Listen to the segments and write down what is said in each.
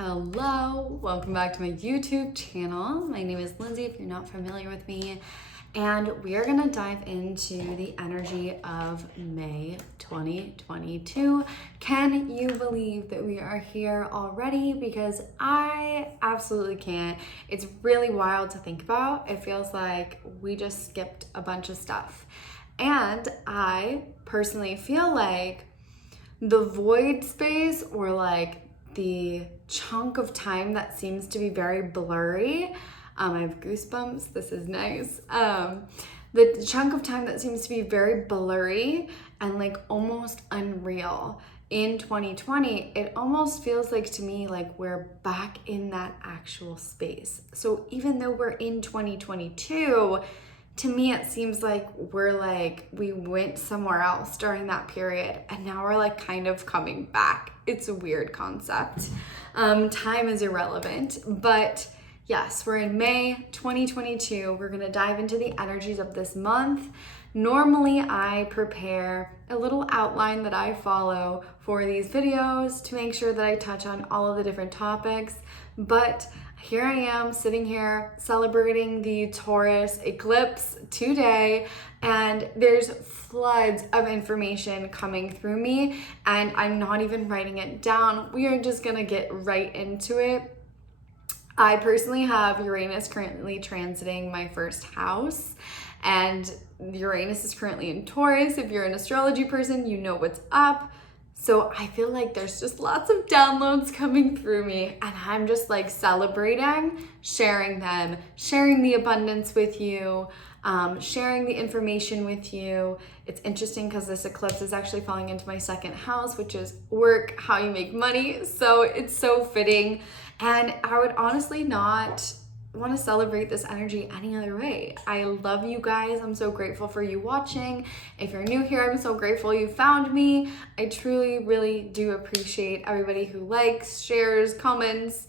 Hello, welcome back to my YouTube channel. My name is Lindsay, if you're not familiar with me, and we are gonna dive into the energy of May 2022. Can you believe that we are here already? Because I absolutely can't. It's really wild to think about. It feels like we just skipped a bunch of stuff. And I personally feel like the void space, or like the chunk of time that seems to be very blurry. I have goosebumps, this is nice. The chunk of time that seems to be very blurry and like almost unreal in 2020, it almost feels like to me like we're back in that actual space. So even though we're in 2022, to me, it seems like we went somewhere else during that period and now we're like kind of coming back. It's a weird concept. Time is irrelevant, but yes, we're in May 2022. We're gonna dive into the energies of this month. Normally, I prepare a little outline that I follow for these videos to make sure that I touch on all of the different topics, but here I am sitting here celebrating the Taurus eclipse today, and there's floods of information coming through me and I'm not even writing it down. We are just gonna get right into it. I personally have Uranus currently transiting my first house, and Uranus is currently in Taurus. If you're an astrology person, you know what's up. So I feel like there's just lots of downloads coming through me, and I'm just like celebrating, sharing them, sharing the abundance with you, sharing the information with you. It's interesting because this eclipse is actually falling into my second house, which is work, how you make money. So it's so fitting. And I would honestly not want to celebrate this energy any other way. I love you guys. I'm so grateful for you watching. If you're new here, I'm so grateful you found me. I truly, really do appreciate everybody who likes, shares, comments,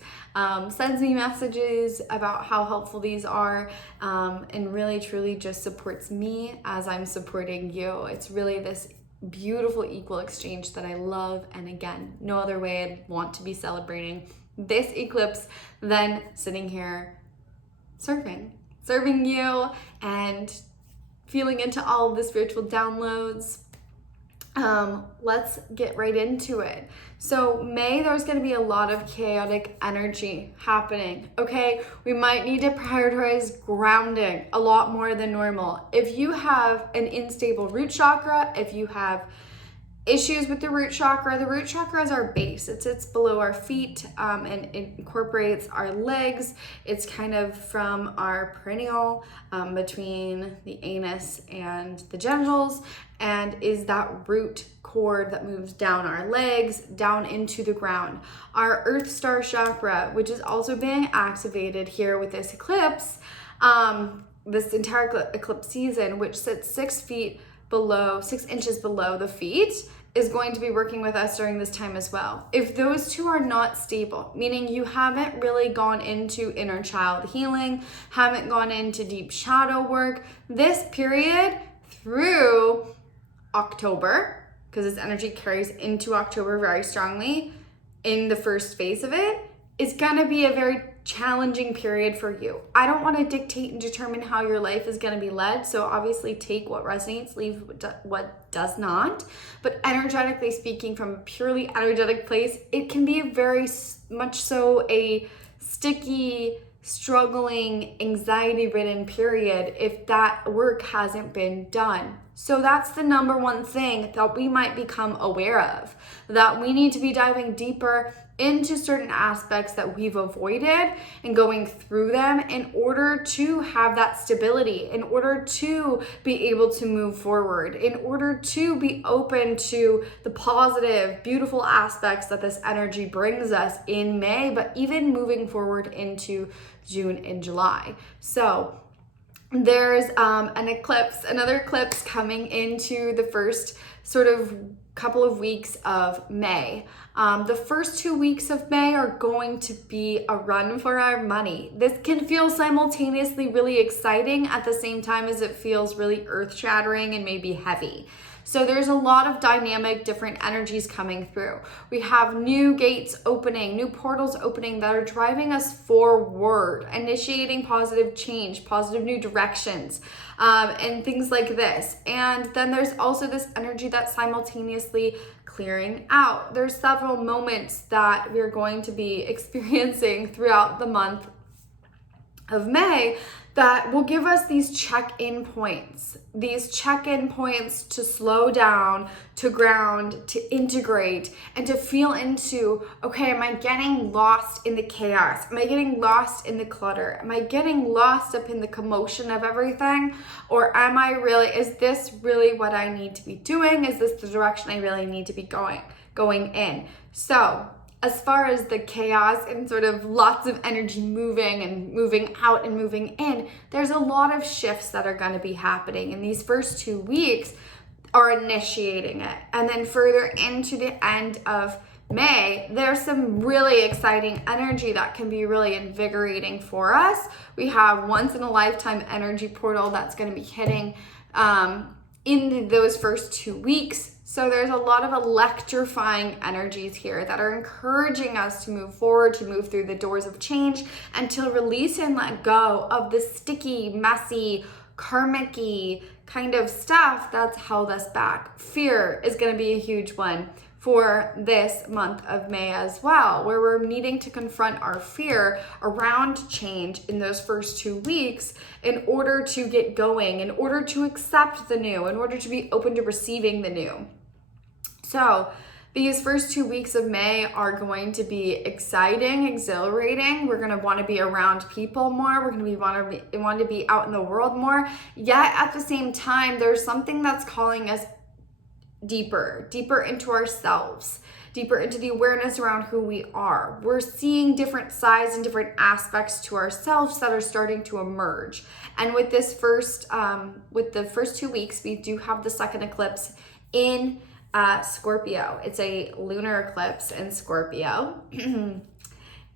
sends me messages about how helpful these are, and really, truly just supports me as I'm supporting you. It's really this beautiful equal exchange that I love. And again, no other way I'd want to be celebrating this eclipse than sitting here serving you and feeling into all of the spiritual downloads. Let's get right into it. So May, there's going to be a lot of chaotic energy happening, okay? We might need to prioritize grounding a lot more than normal. If you have an unstable root chakra, if you have issues with the root chakra is our base. It sits below our feet, and it incorporates our legs. It's kind of from our perineal, between the anus and the genitals, and is that root cord that moves down our legs, down into the ground. Our Earth Star chakra, which is also being activated here with this eclipse, this entire eclipse season, which sits 6 inches below the feet, is going to be working with us during this time as well. If those two are not stable, meaning you haven't really gone into inner child healing, haven't gone into deep shadow work, this period through October, because this energy carries into October very strongly in the first phase of it, is gonna be a very challenging period for you. I don't want to dictate and determine how your life is going to be led. So obviously take what resonates, leave what does not. But energetically speaking, from a purely energetic place, it can be a very much so a sticky, struggling, anxiety-ridden period if that work hasn't been done. So that's the number one thing that we might become aware of, that we need to be diving deeper into certain aspects that we've avoided and going through them in order to have that stability, in order to be able to move forward, in order to be open to the positive, beautiful aspects that this energy brings us in May, but even moving forward into June and July. So there's another eclipse coming into the first sort of couple of weeks of May. The first 2 weeks of May are going to be a run for our money. This can feel simultaneously really exciting at the same time as it feels really earth-shattering and maybe heavy. So there's a lot of dynamic, different energies coming through. We have new gates opening, new portals opening that are driving us forward, initiating positive change, positive new directions, and things like this. And then there's also this energy that's simultaneously clearing out. There's several moments that we're going to be experiencing throughout the month of May that will give us these check-in points to slow down, to ground, to integrate, and to feel into, okay, am I getting lost in the chaos? Am I getting lost in the clutter? Am I getting lost up in the commotion of everything? Or is this really what I need to be doing? Is this the direction I really need to be going in? So, as far as the chaos and sort of lots of energy moving out and moving in, there's a lot of shifts that are going to be happening. And these first 2 weeks are initiating it. And then further into the end of May, there's some really exciting energy that can be really invigorating for us. We have once in a lifetime energy portal that's going to be hitting in those first 2 weeks. So there's a lot of electrifying energies here that are encouraging us to move forward, to move through the doors of change, and to release and let go of the sticky, messy, karmic-y kind of stuff that's held us back. Fear is going to be a huge one for this month of May as well, where we're needing to confront our fear around change in those first 2 weeks in order to get going, in order to accept the new, in order to be open to receiving the new. So these first 2 weeks of May are going to be exciting, exhilarating. We're going to want to be around people more. We're going to want to be out in the world more. Yet at the same time, there's something that's calling us deeper into ourselves, deeper into the awareness around who we are. We're seeing different sides and different aspects to ourselves that are starting to emerge. And with this with the first 2 weeks, we do have the second eclipse in Scorpio. It's a lunar eclipse in Scorpio. And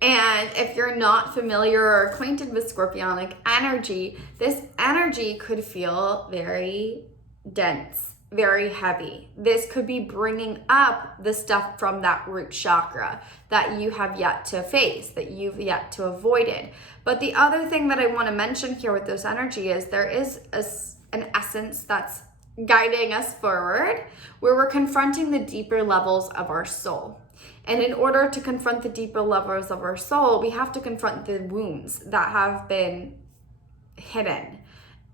if you're not familiar or acquainted with Scorpionic energy, this energy could feel very dense, very heavy. This could be bringing up the stuff from that root chakra that you have yet to face, that you've yet to avoid it. But the other thing that I want to mention here with this energy is there is an essence that's guiding us forward, where we're confronting the deeper levels of our soul. And in order to confront the deeper levels of our soul, we have to confront the wounds that have been hidden,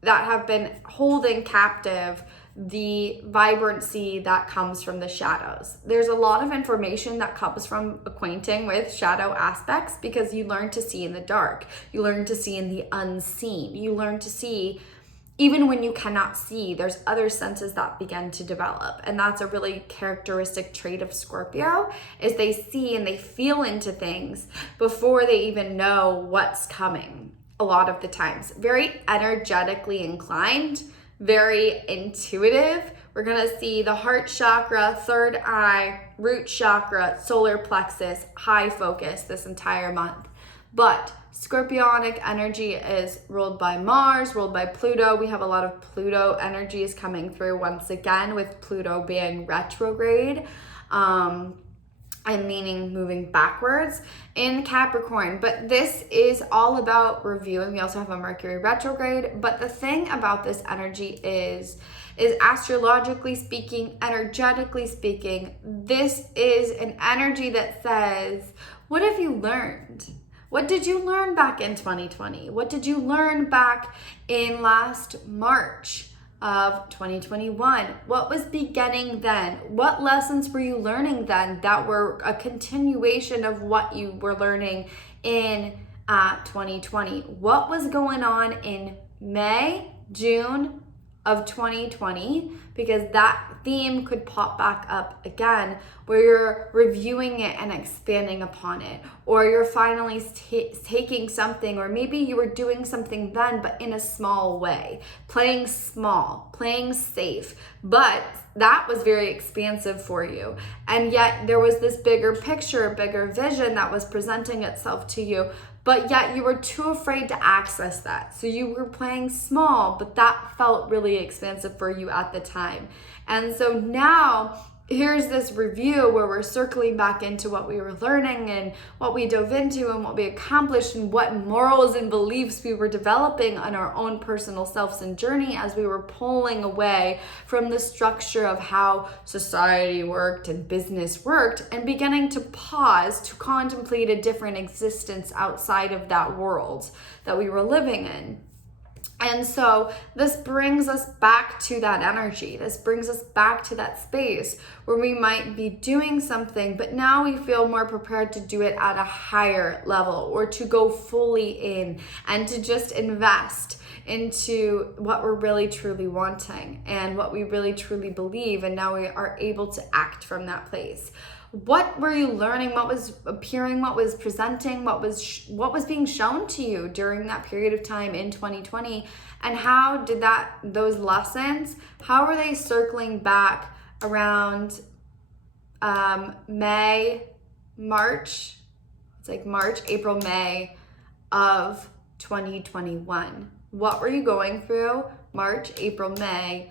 that have been holding captive the vibrancy that comes from the shadows. There's a lot of information that comes from acquainting with shadow aspects because you learn to see in the dark. You learn to see in the unseen. You learn to see even when you cannot see. There's other senses that begin to develop. And that's a really characteristic trait of Scorpio, is they see and they feel into things before they even know what's coming a lot of the times. Very energetically inclined, very intuitive. We're gonna see the heart chakra, third eye, root chakra, solar plexus, high focus this entire month. But Scorpionic energy is ruled by Mars, ruled by Pluto. We have a lot of Pluto energies coming through once again, with Pluto being retrograde, and meaning moving backwards in Capricorn. But this is all about reviewing. We also have a Mercury retrograde. But the thing about this energy is astrologically speaking, energetically speaking, this is an energy that says, what have you learned? What did you learn back in 2020? What did you learn back in last March of 2021? What was beginning then? What lessons were you learning then that were a continuation of what you were learning in 2020? What was going on in May, June of 2020? Because that theme could pop back up again, where you're reviewing it and expanding upon it, or you're finally taking something, or maybe you were doing something then but in a small way, playing small, playing safe, but that was very expansive for you, and yet there was this bigger picture, bigger vision that was presenting itself to you, but yet you were too afraid to access that. So you were playing small, but that felt really expansive for you at the time. And so now here's this review where we're circling back into what we were learning and what we dove into and what we accomplished and what morals and beliefs we were developing on our own personal selves and journey as we were pulling away from the structure of how society worked and business worked, and beginning to pause to contemplate a different existence outside of that world that we were living in. And so this brings us back to that energy. This brings us back to that space where we might be doing something, but now we feel more prepared to do it at a higher level, or to go fully in and to just invest into what we're really truly wanting and what we really truly believe. And now we are able to act from that place. What were you learning? What was appearing? What was presenting? What was being shown to you during that period of time in 2020? And how did those lessons, how are they circling back around March? It's like March, April, May of 2021. What were you going through March, April, May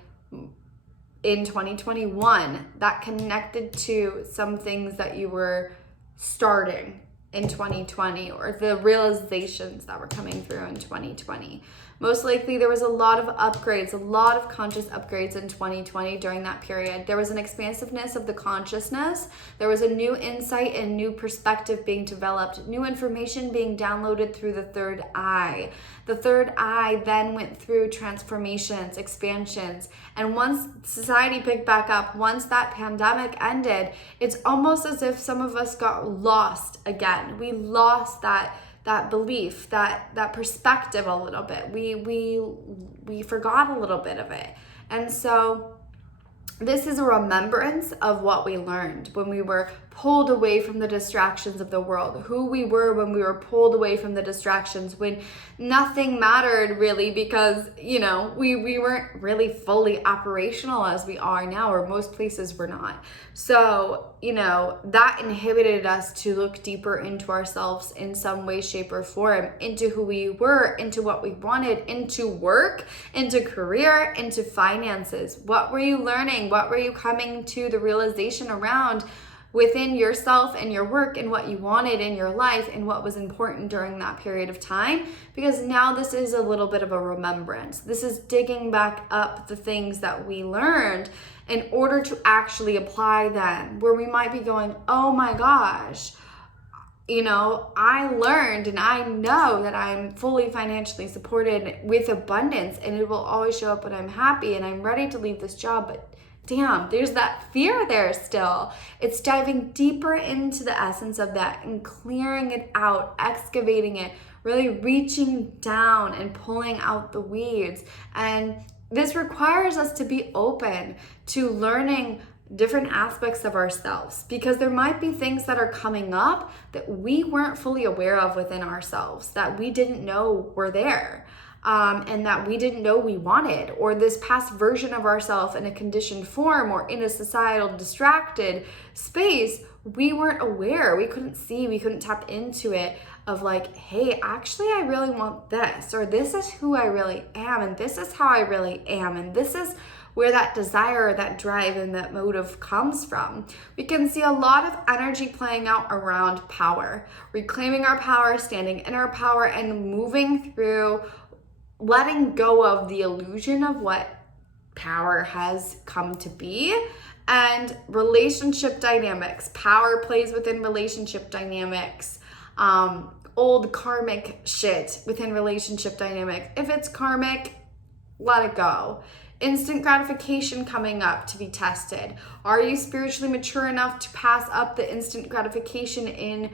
in 2021 that connected to some things that you were starting in 2020, or the realizations that were coming through in 2020? Most likely there was a lot of upgrades, a lot of conscious upgrades in 2020 during that period. There was an expansiveness of the consciousness. There was a new insight and new perspective being developed, new information being downloaded through the third eye. The third eye then went through transformations, expansions. And once society picked back up, once that pandemic ended, it's almost as if some of us got lost again. We lost that belief, that perspective a little bit. We forgot a little bit of it. And so this is a remembrance of what we learned when we were pulled away from the distractions of the world, who we were when we were pulled away from the distractions, when nothing mattered really, because, we weren't really fully operational as we are now, or most places we're not. So, that inhibited us to look deeper into ourselves in some way, shape, or form, into who we were, into what we wanted, into work, into career, into finances. What were you learning? What were you coming to the realization around within yourself and your work, and what you wanted in your life and what was important during that period of time? Because now this is a little bit of a remembrance. This is digging back up the things that we learned in order to actually apply them, where we might be going, oh my gosh, I learned and I know that I'm fully financially supported with abundance, and it will always show up when I'm happy and I'm ready to leave this job, but damn, there's that fear there still. It's diving deeper into the essence of that and clearing it out, excavating it, really reaching down and pulling out the weeds. And this requires us to be open to learning different aspects of ourselves, because there might be things that are coming up that we weren't fully aware of within ourselves, that we didn't know were there. And that we didn't know we wanted, or this past version of ourselves in a conditioned form or in a societal distracted space, we weren't aware, we couldn't see, we couldn't tap into it of like, hey, actually I really want this, or this is who I really am, and this is how I really am, and this is where that desire, that drive, and that motive comes from. We can see a lot of energy playing out around power, reclaiming our power, standing in our power, and moving through letting go of the illusion of what power has come to be, and relationship dynamics. Power plays within relationship dynamics. Old karmic shit within relationship dynamics. If it's karmic, let it go. Instant gratification coming up to be tested. Are you spiritually mature enough to pass up the instant gratification in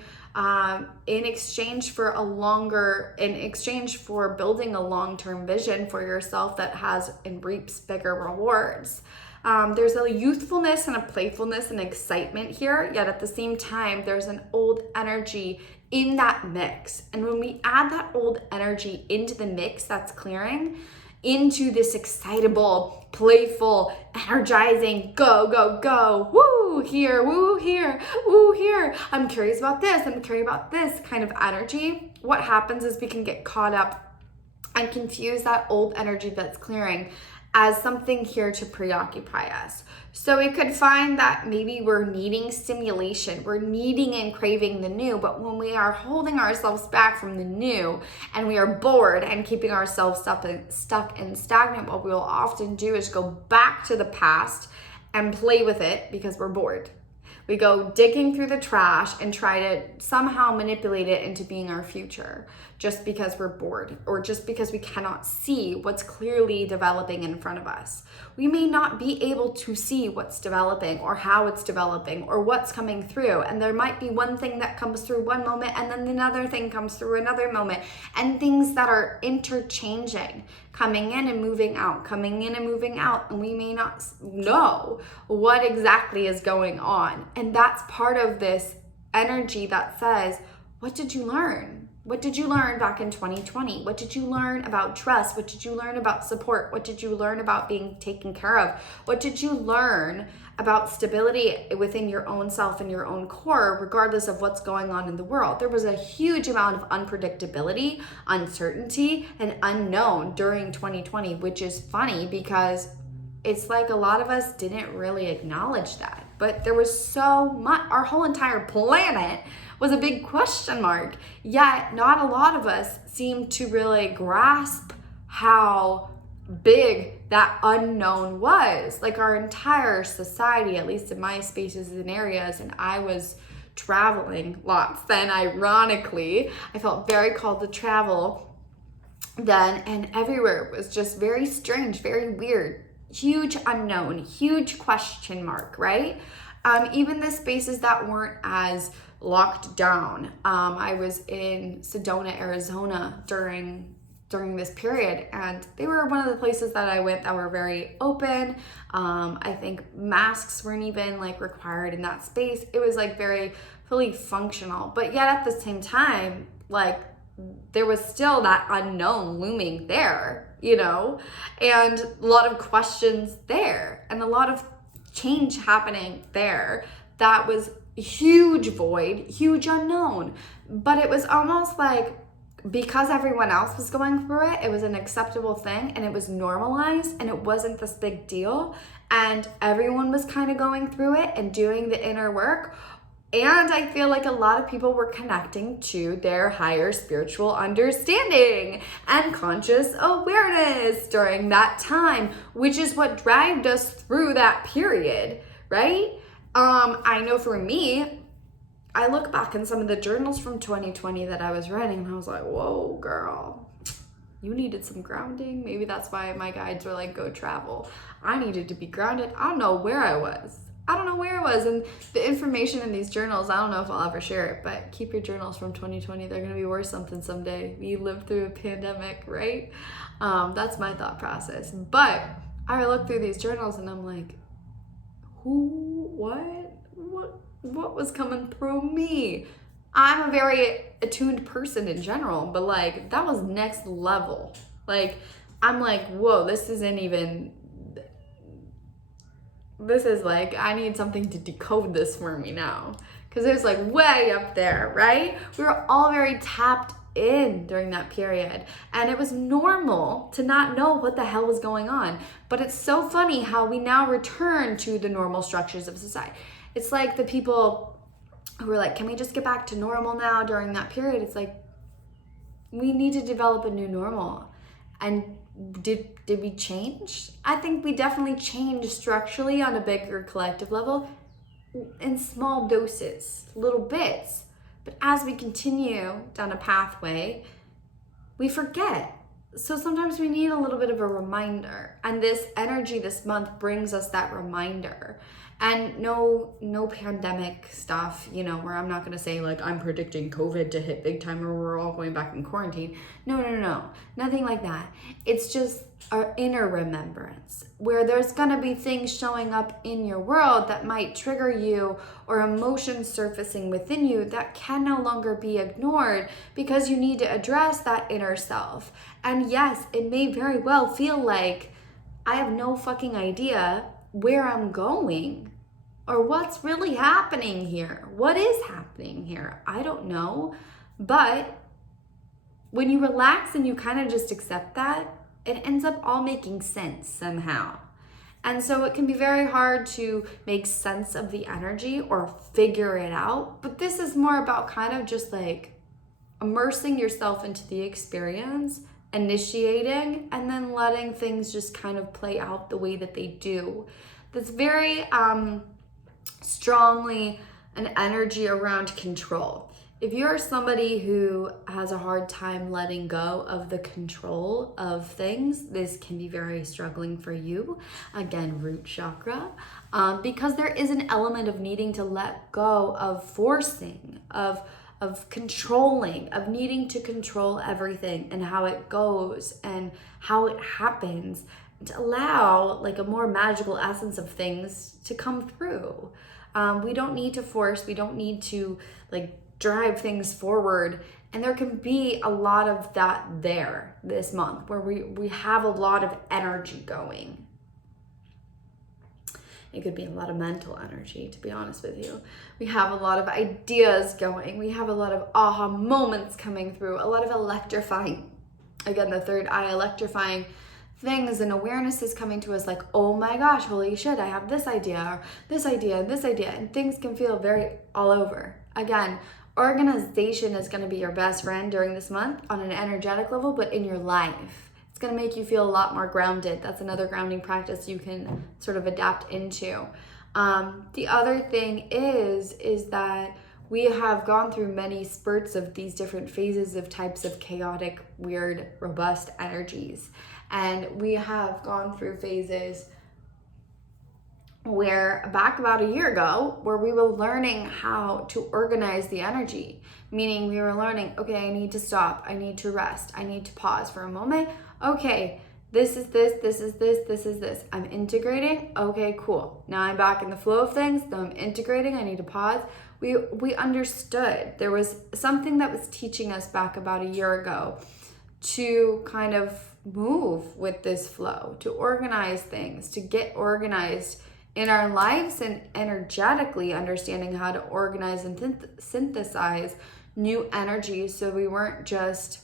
exchange for building a long-term vision for yourself that has and reaps bigger rewards? There's a youthfulness and a playfulness and excitement here, yet at the same time, there's an old energy in that mix. And when we add that old energy into the mix that's clearing, into this excitable, playful, energizing, go, go, go, woo, woo here, woo here, woo here. I'm curious about this, I'm curious about this kind of energy. What happens is we can get caught up and confuse that old energy that's clearing as something here to preoccupy us. So we could find that maybe we're needing stimulation, we're needing and craving the new, but when we are holding ourselves back from the new and we are bored and keeping ourselves stuck and stagnant, what we will often do is go back to the past and play with it because we're bored. We go digging through the trash and try to somehow manipulate it into being our future just because we're bored or just because we cannot see what's clearly developing in front of us. We may not be able to see what's developing or how it's developing or what's coming through. And there might be one thing that comes through one moment and then another thing comes through another moment, and things that are interchanging, coming in and moving out, coming in and moving out, and we may not know what exactly is going on. And that's part of this energy that says, what did you learn? What did you learn back in 2020? What did you learn about trust? What did you learn about support? What did you learn about being taken care of? What did you learn about stability within your own self and your own core, regardless of what's going on in the world? There was a huge amount of unpredictability, uncertainty, and unknown during 2020, which is funny because it's like a lot of us didn't really acknowledge that. But there was so much, our whole entire planet was a big question mark. Yet not a lot of us seem to really grasp how big that unknown was. Like our entire society, at least in my spaces and areas, and I was traveling lots then, ironically. I felt very called to travel then, and everywhere was just very strange, very weird, huge unknown, huge question mark, right? Even the spaces that weren't as locked down. I was in Sedona, Arizona during this period, and they were one of the places that I went that were very open. I think masks weren't even like required in that space. It was like very fully functional, but yet at the same time, like there was still that unknown looming there, you know, and a lot of questions there and a lot of change happening there. That was huge void, huge unknown. But it was almost like because everyone else was going through it, it was an acceptable thing and it was normalized and it wasn't this big deal. And everyone was kind of going through it and doing the inner work. And I feel like a lot of people were connecting to their higher spiritual understanding and conscious awareness during that time, which is what dragged us through that period, right? I know for me, I look back in some of the journals from 2020 that I was writing and I was like, whoa, girl, you needed some grounding. Maybe that's why my guides were like, go travel. I needed to be grounded. I don't know where I was. And the information in these journals, I don't know if I'll ever share it, but keep your journals from 2020. They're going to be worth something someday. We lived through a pandemic, right? That's my thought process. But I look through these journals and I'm like, what was coming through me? I'm a very attuned person in general, but like that was next level. Like, I'm like, whoa, this is like, I need something to decode this for me now. Because it's like way up there, right? We were all very tapped in during that period. And it was normal to not know what the hell was going on. But it's so funny how we now return to the normal structures of society. It's like the people who were like, can we just get back to normal now during that period? It's like, we need to develop a new normal. And did we change? I think we definitely changed structurally on a bigger collective level in small doses, little bits. But as we continue down a pathway, we forget. So sometimes we need a little bit of a reminder. And this energy this month brings us that reminder. And no pandemic stuff, you know, where I'm not going to say like I'm predicting COVID to hit big time or we're all going back in quarantine. No. Nothing like that. It's just our inner remembrance where there's going to be things showing up in your world that might trigger you or emotions surfacing within you that can no longer be ignored because you need to address that inner self. And yes, it may very well feel like I have no fucking idea where I'm going. Or what's really happening here? What is happening here? I don't know. But when you relax and you kind of just accept that, it ends up all making sense somehow. And so it can be very hard to make sense of the energy or figure it out. But this is more about kind of just like immersing yourself into the experience, initiating, and then letting things just kind of play out the way that they do. That's very strongly an energy around control. If you're somebody who has a hard time letting go of the control of things, this can be very struggling for you. Again, root chakra, because there is an element of needing to let go of forcing, of controlling, of needing to control everything and how it goes and how it happens, to allow like a more magical essence of things to come through. We don't need to force, we don't need to like drive things forward. And there can be a lot of that there this month where we have a lot of energy going. It could be a lot of mental energy, to be honest with you. We have a lot of ideas going. We have a lot of aha moments coming through, a lot of electrifying, again, the third eye, electrifying things and awareness is coming to us like, oh my gosh, holy shit, I have this idea, or this idea, and this idea, and things can feel very all over. Again, organization is going to be your best friend during this month on an energetic level, but in your life. It's going to make you feel a lot more grounded. That's another grounding practice you can sort of adapt into. The other thing is that we have gone through many spurts of these different phases of types of chaotic, weird, robust energies. And we have gone through phases where back about a year ago, where we were learning how to organize the energy, meaning we were learning, okay, I need to stop, I need to rest, I need to pause for a moment. Okay, this is this, this is this, this is this. I'm integrating. Okay, cool. Now I'm back in the flow of things. Now I'm integrating. I need to pause. We understood. There was something that was teaching us back about a year ago to kind of move with this flow, to organize things, to get organized in our lives and energetically understanding how to organize and synthesize new energies so we weren't just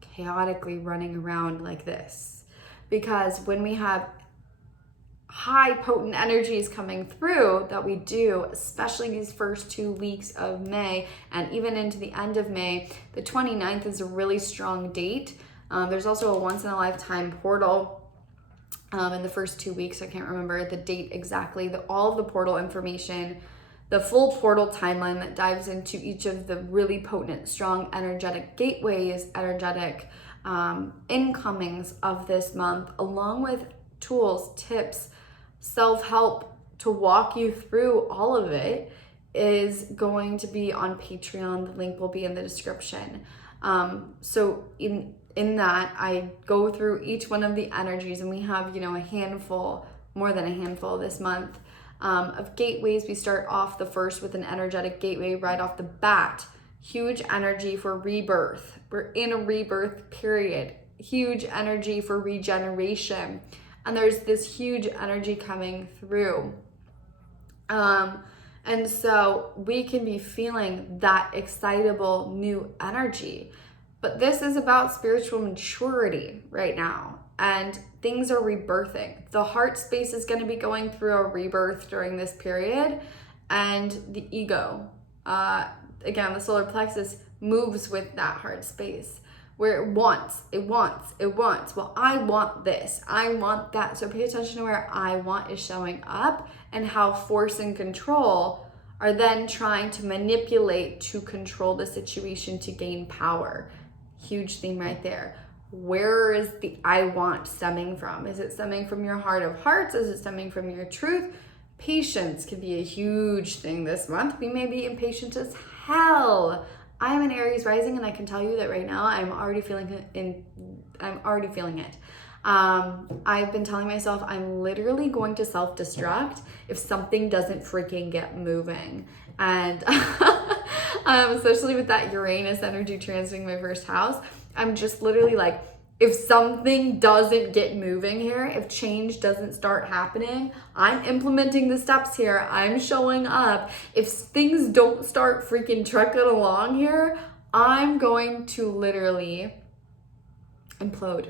chaotically running around like this. Because when we have high potent energies coming through that we do, especially these first 2 weeks of May and even into the end of May, the 29th is a really strong date. There's also a once in a lifetime portal in the first 2 weeks. I can't remember the date exactly. All of the portal information, the full portal timeline that dives into each of the really potent, strong, energetic gateways, energetic incomings of this month, along with tools, tips, self-help to walk you through all of it, is going to be on Patreon. The link will be in the description. So in that, I go through each one of the energies, and we have, a handful, more than a handful this month, of gateways. We start off the first with an energetic gateway right off the bat. Huge energy for rebirth. We're in a rebirth period. Huge energy for regeneration. And there's this huge energy coming through. And so we can be feeling that excitable new energy. But this is about spiritual maturity right now. And things are rebirthing. The heart space is going to be going through a rebirth during this period. And the ego, again, the solar plexus moves with that heart space, where it wants. Well, I want this, I want that. So pay attention to where I want is showing up and how force and control are then trying to manipulate to control the situation to gain power. Huge theme right there. Where is the I want stemming from? Is it stemming from your heart of hearts? Is it stemming from your truth? Patience can be a huge thing this month. We may be impatient as hell. I am an Aries rising, and I can tell you that right now I'm already feeling it. I've been telling myself I'm literally going to self-destruct if something doesn't freaking get moving. And especially with that Uranus energy transiting my first house, I'm just literally like, if something doesn't get moving here, if change doesn't start happening, I'm implementing the steps here, I'm showing up. If things don't start freaking trucking along here, I'm going to literally implode.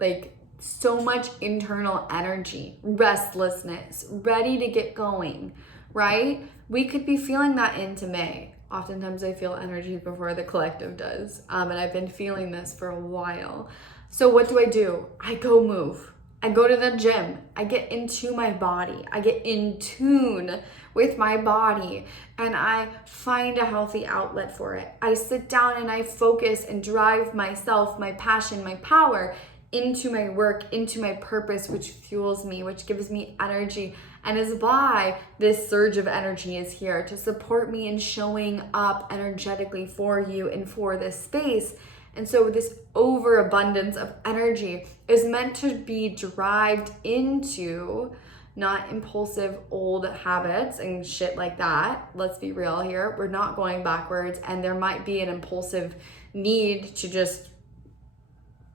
Like, so much internal energy, restlessness, ready to get going, right? We could be feeling that into May. Oftentimes I feel energy before the collective does. And I've been feeling this for a while. So what do? I go move. I go to the gym. I get into my body. I get in tune with my body, and I find a healthy outlet for it. I sit down and I focus and drive myself, my passion, my power into my work, into my purpose, which fuels me, which gives me energy, and is why this surge of energy is here to support me in showing up energetically for you and for this space. And so this overabundance of energy is meant to be derived into not impulsive old habits and shit like that. Let's be real here. We're not going backwards, and there might be an impulsive need to just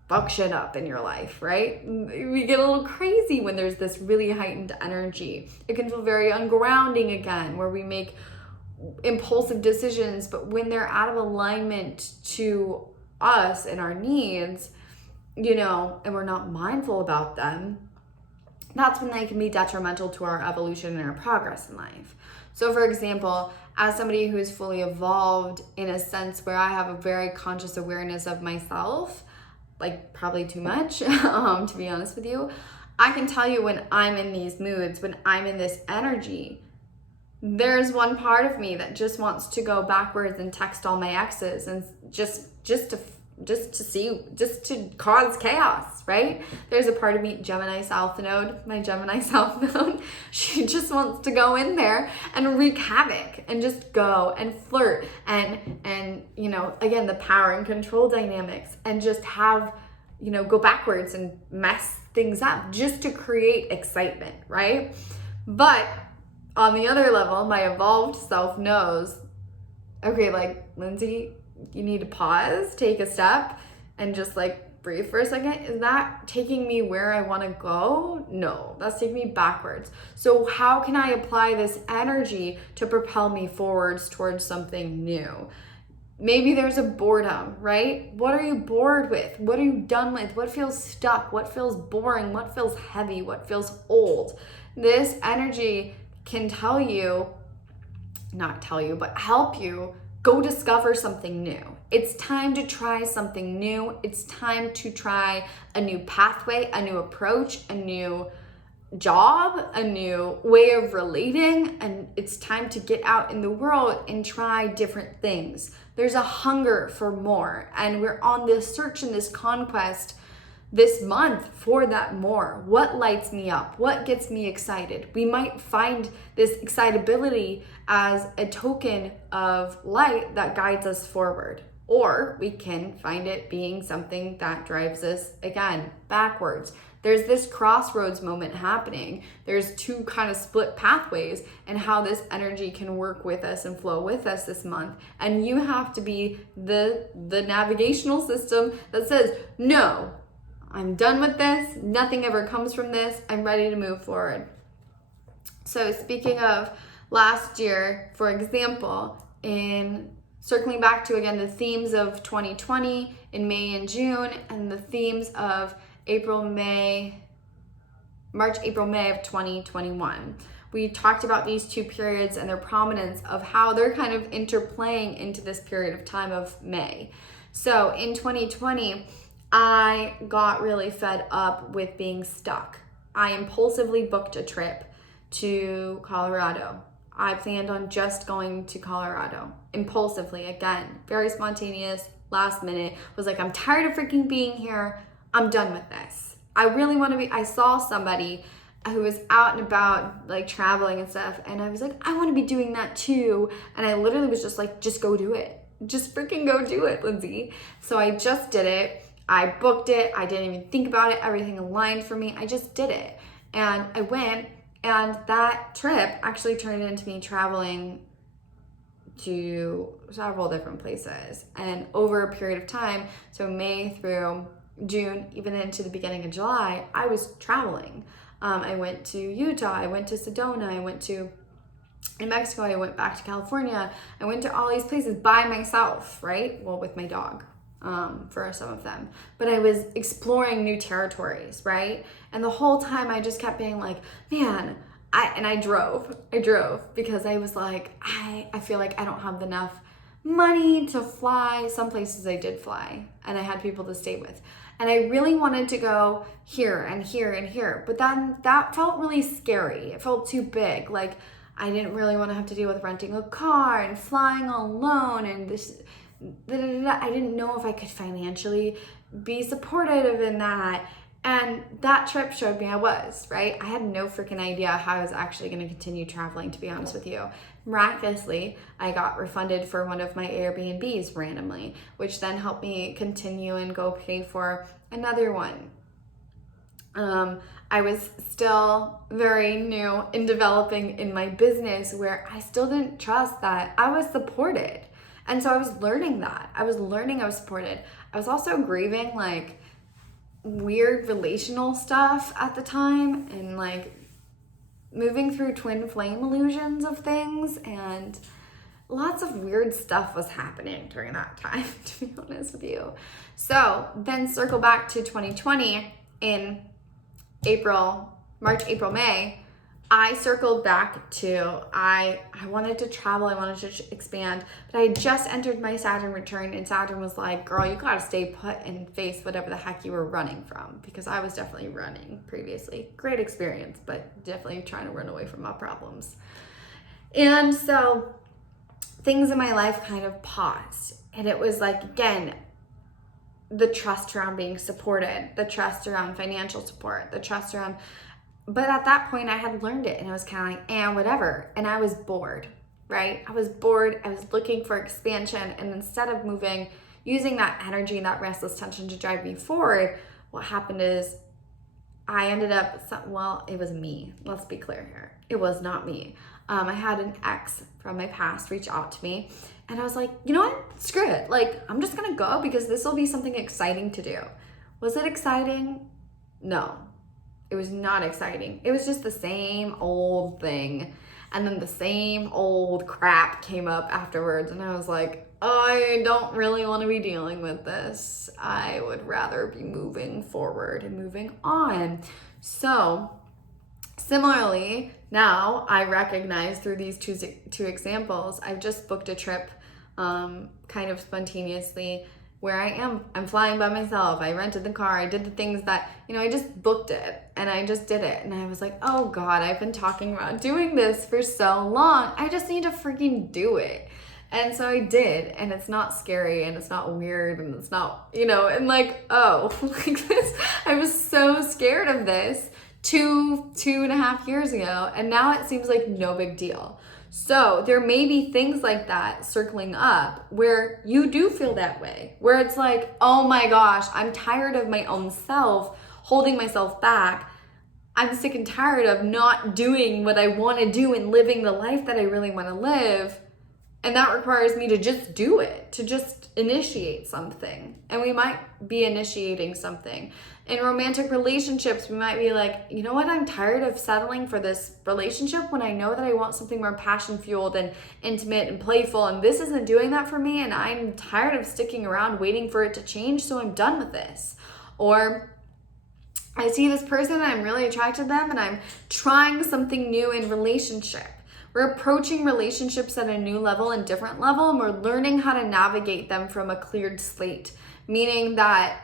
fuck shit up in your life, right? We get a little crazy when there's this really heightened energy. It can feel very ungrounding again, where we make impulsive decisions, but when they're out of alignment to us and our needs, you know, and we're not mindful about them, that's when they can be detrimental to our evolution and our progress in life. So for example, as somebody who is fully evolved in a sense where I have a very conscious awareness of myself, like probably too much, to be honest with you, I can tell you when I'm in these moods, when I'm in this energy, there's one part of me that just wants to go backwards and text all my exes and just to cause chaos, right? There's a part of me, Gemini South Node, my Gemini South Node, she just wants to go in there and wreak havoc and just go and flirt and you know, again, the power and control dynamics, and just have, you know, go backwards and mess things up just to create excitement, right? But on the other level, my evolved self knows, okay, like, Lindsay, you need to pause, take a step, and just like breathe for a second. Is that taking me where I want to go? No, that's taking me backwards. So how can I apply this energy to propel me forwards towards something new? Maybe there's a boredom, right? What are you bored with? What are you done with? What feels stuck? What feels boring? What feels heavy? What feels old? This energy can tell you, not tell you, but help you go discover something new. It's time to try something new. It's time to try a new pathway, a new approach, a new job, a new way of relating, and it's time to get out in the world and try different things. There's a hunger for more, and we're on this search and this conquest this month for that more. What lights me up? What gets me excited? We might find this excitability as a token of light that guides us forward, or we can find it being something that drives us, again, backwards. There's this crossroads moment happening. There's two kind of split pathways and how this energy can work with us and flow with us this month. And you have to be the navigational system that says, no, I'm done with this. Nothing ever comes from this. I'm ready to move forward. So speaking of last year, for example, in circling back to, again, the themes of 2020 in May and June, and the themes of March, April, May of 2021. We talked about these two periods and their prominence of how they're kind of interplaying into this period of time of May. So in 2020, I got really fed up with being stuck. I impulsively booked a trip to Colorado. I planned on just going to Colorado impulsively, again, very spontaneous, last minute. Was like, I'm tired of freaking being here. I'm done with this. I really want to be. I saw somebody who was out and about, like traveling and stuff, and I was like, I want to be doing that too. And I literally was just like, just go do it. Just freaking go do it, Lindsay. So I just did it. I booked it. I didn't even think about it. Everything aligned for me. I just did it. And I went, and that trip actually turned into me traveling to several different places. And over a period of time, so May through June, even into the beginning of July, I was traveling. I went to Utah, I went to Sedona, I went to in Mexico, I went back to California, I went to all these places by myself, right? Well, with my dog, for some of them. But I was exploring new territories, right? And the whole time I just kept being like, man, I drove because I was like, I feel like I don't have enough money to fly. Some places I did fly and I had people to stay with. And I really wanted to go here and here and here. But then that felt really scary. It felt too big. Like I didn't really want to have to deal with renting a car and flying alone and this. I didn't know if I could financially be supportive in that. And that trip showed me I was, right? I had no freaking idea how I was actually going to continue traveling, to be honest with you. Miraculously, I got refunded for one of my Airbnbs randomly, which then helped me continue and go pay for another one. I was still very new in developing in my business where I still didn't trust that I was supported. And so I was learning that. I was supported. I was also grieving like weird relational stuff at the time and like moving through twin flame illusions of things, and lots of weird stuff was happening during that time, to be honest with you. So then circle back to 2020 in March, April, May, I circled back to, I wanted to travel, I wanted to expand, but I had just entered my Saturn return, and Saturn was like, girl, you gotta stay put and face whatever the heck you were running from, because I was definitely running previously. Great experience, but definitely trying to run away from my problems. And so things in my life kind of paused, and it was like, again, the trust around being supported, the trust around financial support, the trust around. But at that point, I had learned it, and I was kind of like, whatever. And I was bored, right? I was bored. I was looking for expansion. And instead of using that energy and that restless tension to drive me forward, what happened is I ended up, it was me. Let's be clear here. It was not me. I had an ex from my past reach out to me, and I was like, you know what? Screw it. Like, I'm just going to go because this will be something exciting to do. Was it exciting? No. It was not exciting. It was just the same old thing. And then the same old crap came up afterwards. And I was like, I don't really want to be dealing with this. I would rather be moving forward and moving on. So similarly, now I recognize through these two examples, I've just booked a trip kind of spontaneously where I'm flying by myself. I rented the car. I did the things that, I just booked it and I just did it. And I was like, oh God, I've been talking about doing this for so long. I just need to freaking do it. And so I did, and it's not scary and it's not weird and it's not, and like, like this, I was so scared of this two and a half years ago. And now it seems like no big deal. So there may be things like that circling up where you do feel that way, where it's like, oh my gosh, I'm tired of my own self, holding myself back. I'm sick and tired of not doing what I want to do and living the life that I really want to live. And that requires me to just do it, to just initiate something. And we might be initiating something. In romantic relationships, we might be like, you know what? I'm tired of settling for this relationship when I know that I want something more passion-fueled and intimate and playful, and this isn't doing that for me, and I'm tired of sticking around waiting for it to change, so I'm done with this. Or I see this person, and I'm really attracted to them, and I'm trying something new in relationship. We're approaching relationships at a new level and different level, and we're learning how to navigate them from a cleared slate, meaning that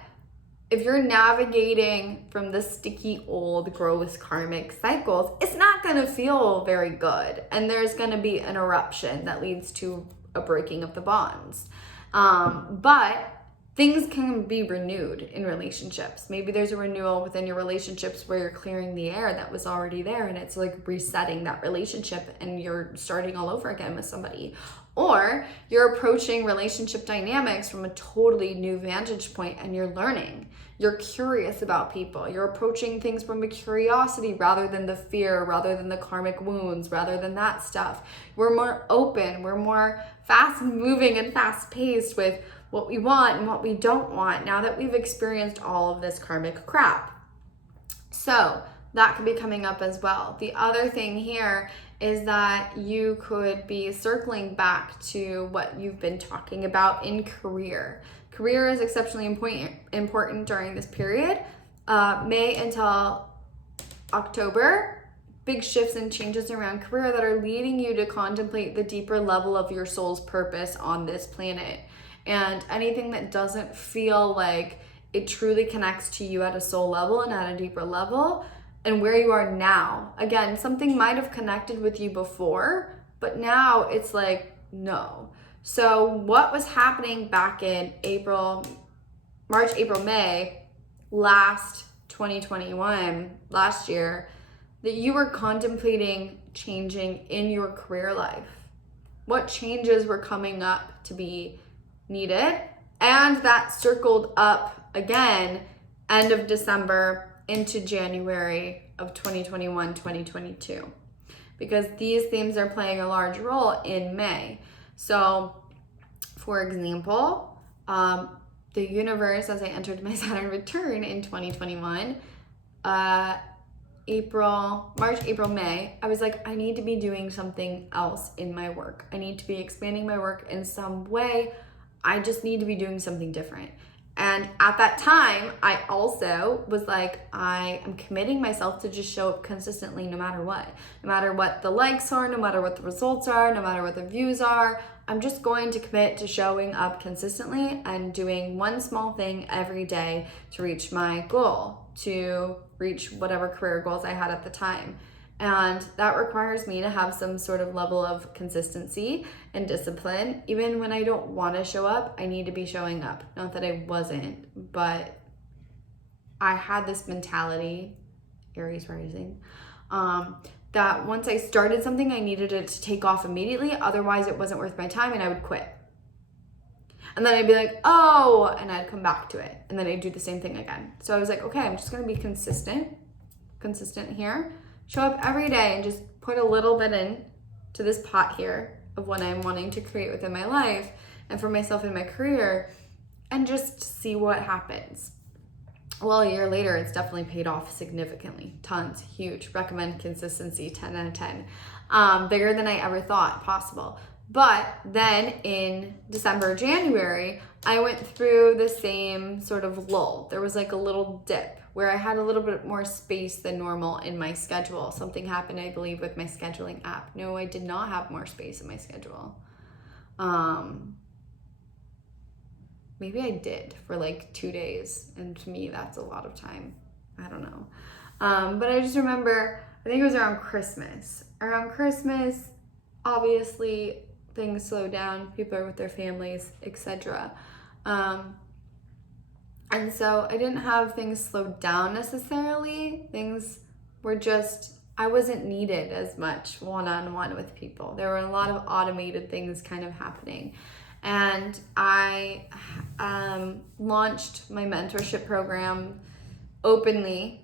if you're navigating from the sticky old gross karmic cycles, it's not going to feel very good. And there's going to be an eruption that leads to a breaking of the bonds. But things can be renewed in relationships. Maybe there's a renewal within your relationships where you're clearing the air that was already there, and it's like resetting that relationship and you're starting all over again with somebody. Or you're approaching relationship dynamics from a totally new vantage point and you're learning. You're curious about people. You're approaching things from a curiosity rather than the fear, rather than the karmic wounds, rather than that stuff. We're more open. We're more fast moving and fast paced with what we want and what we don't want now that we've experienced all of this karmic crap. So that could be coming up as well. The other thing here is that you could be circling back to what you've been talking about in career. Career is exceptionally important during this period, May until October. Big shifts and changes around career that are leading you to contemplate the deeper level of your soul's purpose on this planet. And anything that doesn't feel like it truly connects to you at a soul level and at a deeper level, and where you are now. Again, something might have connected with you before, but now it's like, no. So what was happening back in March, April, May, last 2021, last year, that you were contemplating changing in your career life? What changes were coming up to be needed? And that circled up again, end of December into January of 2021, 2022. Because these themes are playing a large role in May. So, for example, the universe, as I entered my Saturn return in 2021, March, April, May, I was like, I need to be doing something else in my work. I need to be expanding my work in some way. I just need to be doing something different. And at that time, I also was like, I am committing myself to just show up consistently no matter what. No matter what the likes are, no matter what the results are, no matter what the views are, I'm just going to commit to showing up consistently and doing one small thing every day to reach my goal, to reach whatever career goals I had at the time. And that requires me to have some sort of level of consistency and discipline. Even when I don't want to show up, I need to be showing up. Not that I wasn't, but I had this mentality, Aries rising, that once I started something, I needed it to take off immediately. Otherwise, it wasn't worth my time and I would quit. And then I'd be like, oh, and I'd come back to it. And then I'd do the same thing again. So I was like, okay, I'm just going to be consistent here. Show up every day and just put a little bit in to this pot here of what I'm wanting to create within my life and for myself in my career, and just see what happens. Well, a year later, it's definitely paid off significantly. Tons, huge. Recommend consistency, 10 out of 10. Bigger than I ever thought possible. But then in December, January, I went through the same sort of lull. There was like a little dip where I had a little bit more space than normal in my schedule. Something happened, I believe, with my scheduling app. No, I did not have more space in my schedule. Maybe I did for like 2 days. And to me, that's a lot of time. I don't know. But I just remember, I think it was around Christmas. Around Christmas, obviously, things slow down. People are with their families, etc. And so I didn't have things slow down necessarily. Things were just, I wasn't needed as much one-on-one with people. There were a lot of automated things kind of happening. And I launched my mentorship program openly.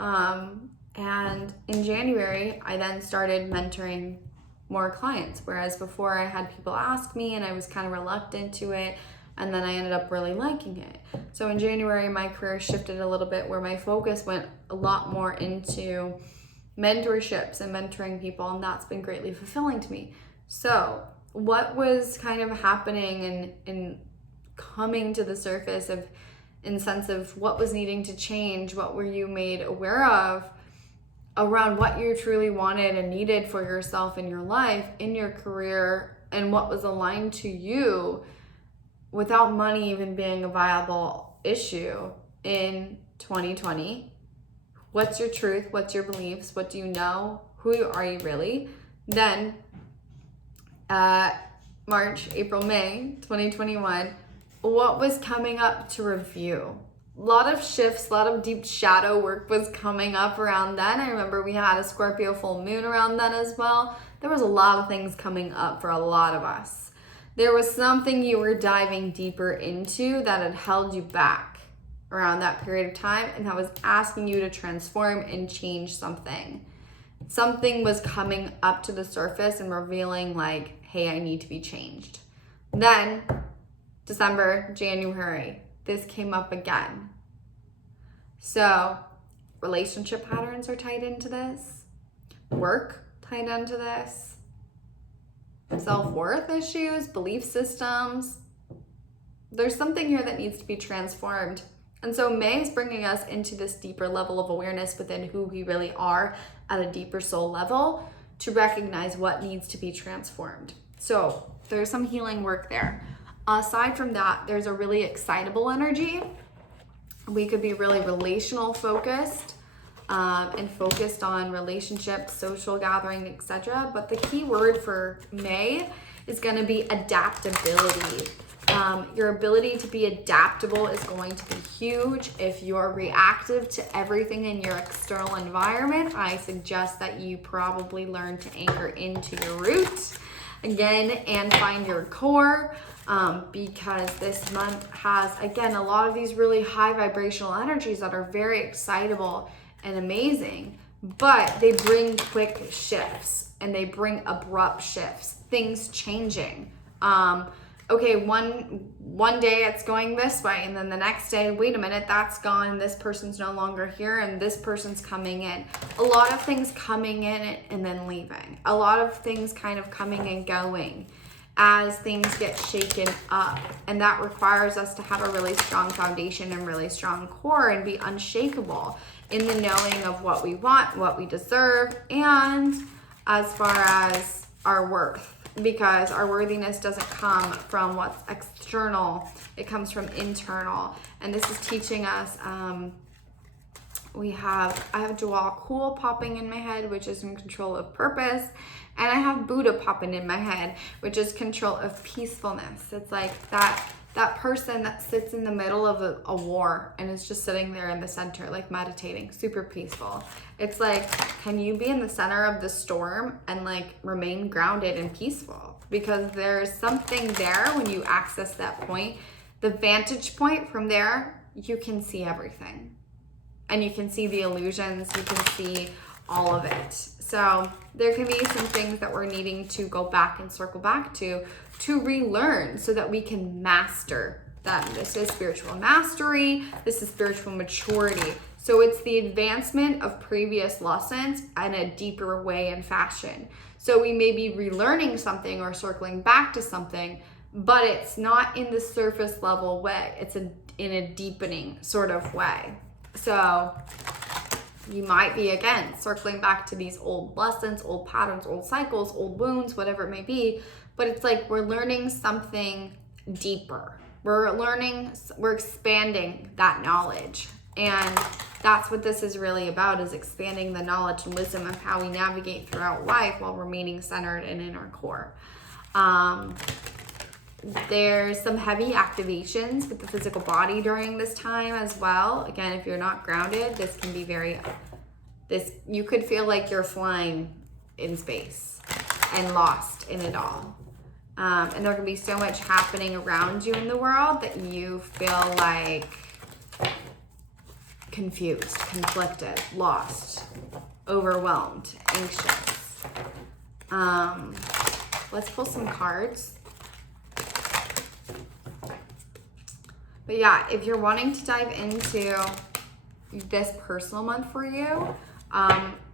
And in January, I then started mentoring more clients. Whereas before I had people ask me and I was kind of reluctant to it. And then I ended up really liking it. So in January, my career shifted a little bit where my focus went a lot more into mentorships and mentoring people. And that's been greatly fulfilling to me. So what was kind of happening and coming to the surface of, in sense of what was needing to change, what were you made aware of around what you truly wanted and needed for yourself in your life, in your career, and what was aligned to you without money even being a viable issue in 2020. What's your truth? What's your beliefs? What do you know? Who are you really? Then March, April, May 2021, what was coming up to review? A lot of shifts, a lot of deep shadow work was coming up around then. I remember we had a Scorpio full moon around then as well. There was a lot of things coming up for a lot of us. There was something you were diving deeper into that had held you back around that period of time, and that was asking you to transform and change something. Something was coming up to the surface and revealing like, hey, I need to be changed. Then December, January, this came up again. So relationship patterns are tied into this, work tied into this, self-worth issues, belief systems. There's something here that needs to be transformed. And so May is bringing us into this deeper level of awareness within who we really are at a deeper soul level to recognize what needs to be transformed. So there's some healing work there. Aside from that, there's a really excitable energy. We could be really relational focused and focused on relationships, social gathering, etc. But the key word for May is going to be adaptability. Your ability to be adaptable is going to be huge. If you're reactive to everything in your external environment, I suggest that you probably learn to anchor into your roots again and find your core, because this month has, again, a lot of these really high vibrational energies that are very excitable and amazing, but they bring quick shifts and they bring abrupt shifts, things changing. Okay, one day it's going this way, and then the next day, wait a minute, that's gone, this person's no longer here, and this person's coming in. A lot of things coming in and then leaving. A lot of things kind of coming and going as things get shaken up. And that requires us to have a really strong foundation and really strong core and be unshakable in the knowing of what we want, what we deserve, and as far as our worth. Because our worthiness doesn't come from what's external, it comes from internal. And this is teaching us, I have Jawal popping in my head, which is in control of purpose. And I have Buddha popping in my head, which is control of peacefulness. It's like that person that sits in the middle of a war and is just sitting there in the center, like meditating, super peaceful. It's like, can you be in the center of the storm and like remain grounded and peaceful? Because there's something there when you access that point, the vantage point from there, you can see everything. And you can see the illusions, you can see all of it. So there can be some things that we're needing to go back and circle back to relearn so that we can master them. This is spiritual mastery. This is spiritual maturity. So it's the advancement of previous lessons in a deeper way and fashion. So we may be relearning something or circling back to something, but it's not in the surface level way. It's in a deepening sort of way. So you might be, again, circling back to these old lessons, old patterns, old cycles, old wounds, whatever it may be. But it's like we're learning something deeper. We're expanding that knowledge. And that's what this is really about, is expanding the knowledge and wisdom of how we navigate throughout life while remaining centered and in our core. There's some heavy activations with the physical body during this time as well. Again, if you're not grounded, this can be you could feel like you're flying in space and lost in it all. And there can be so much happening around you in the world that you feel like confused, conflicted, lost, overwhelmed, anxious. Let's pull some cards. But yeah, if you're wanting to dive into this personal month for you,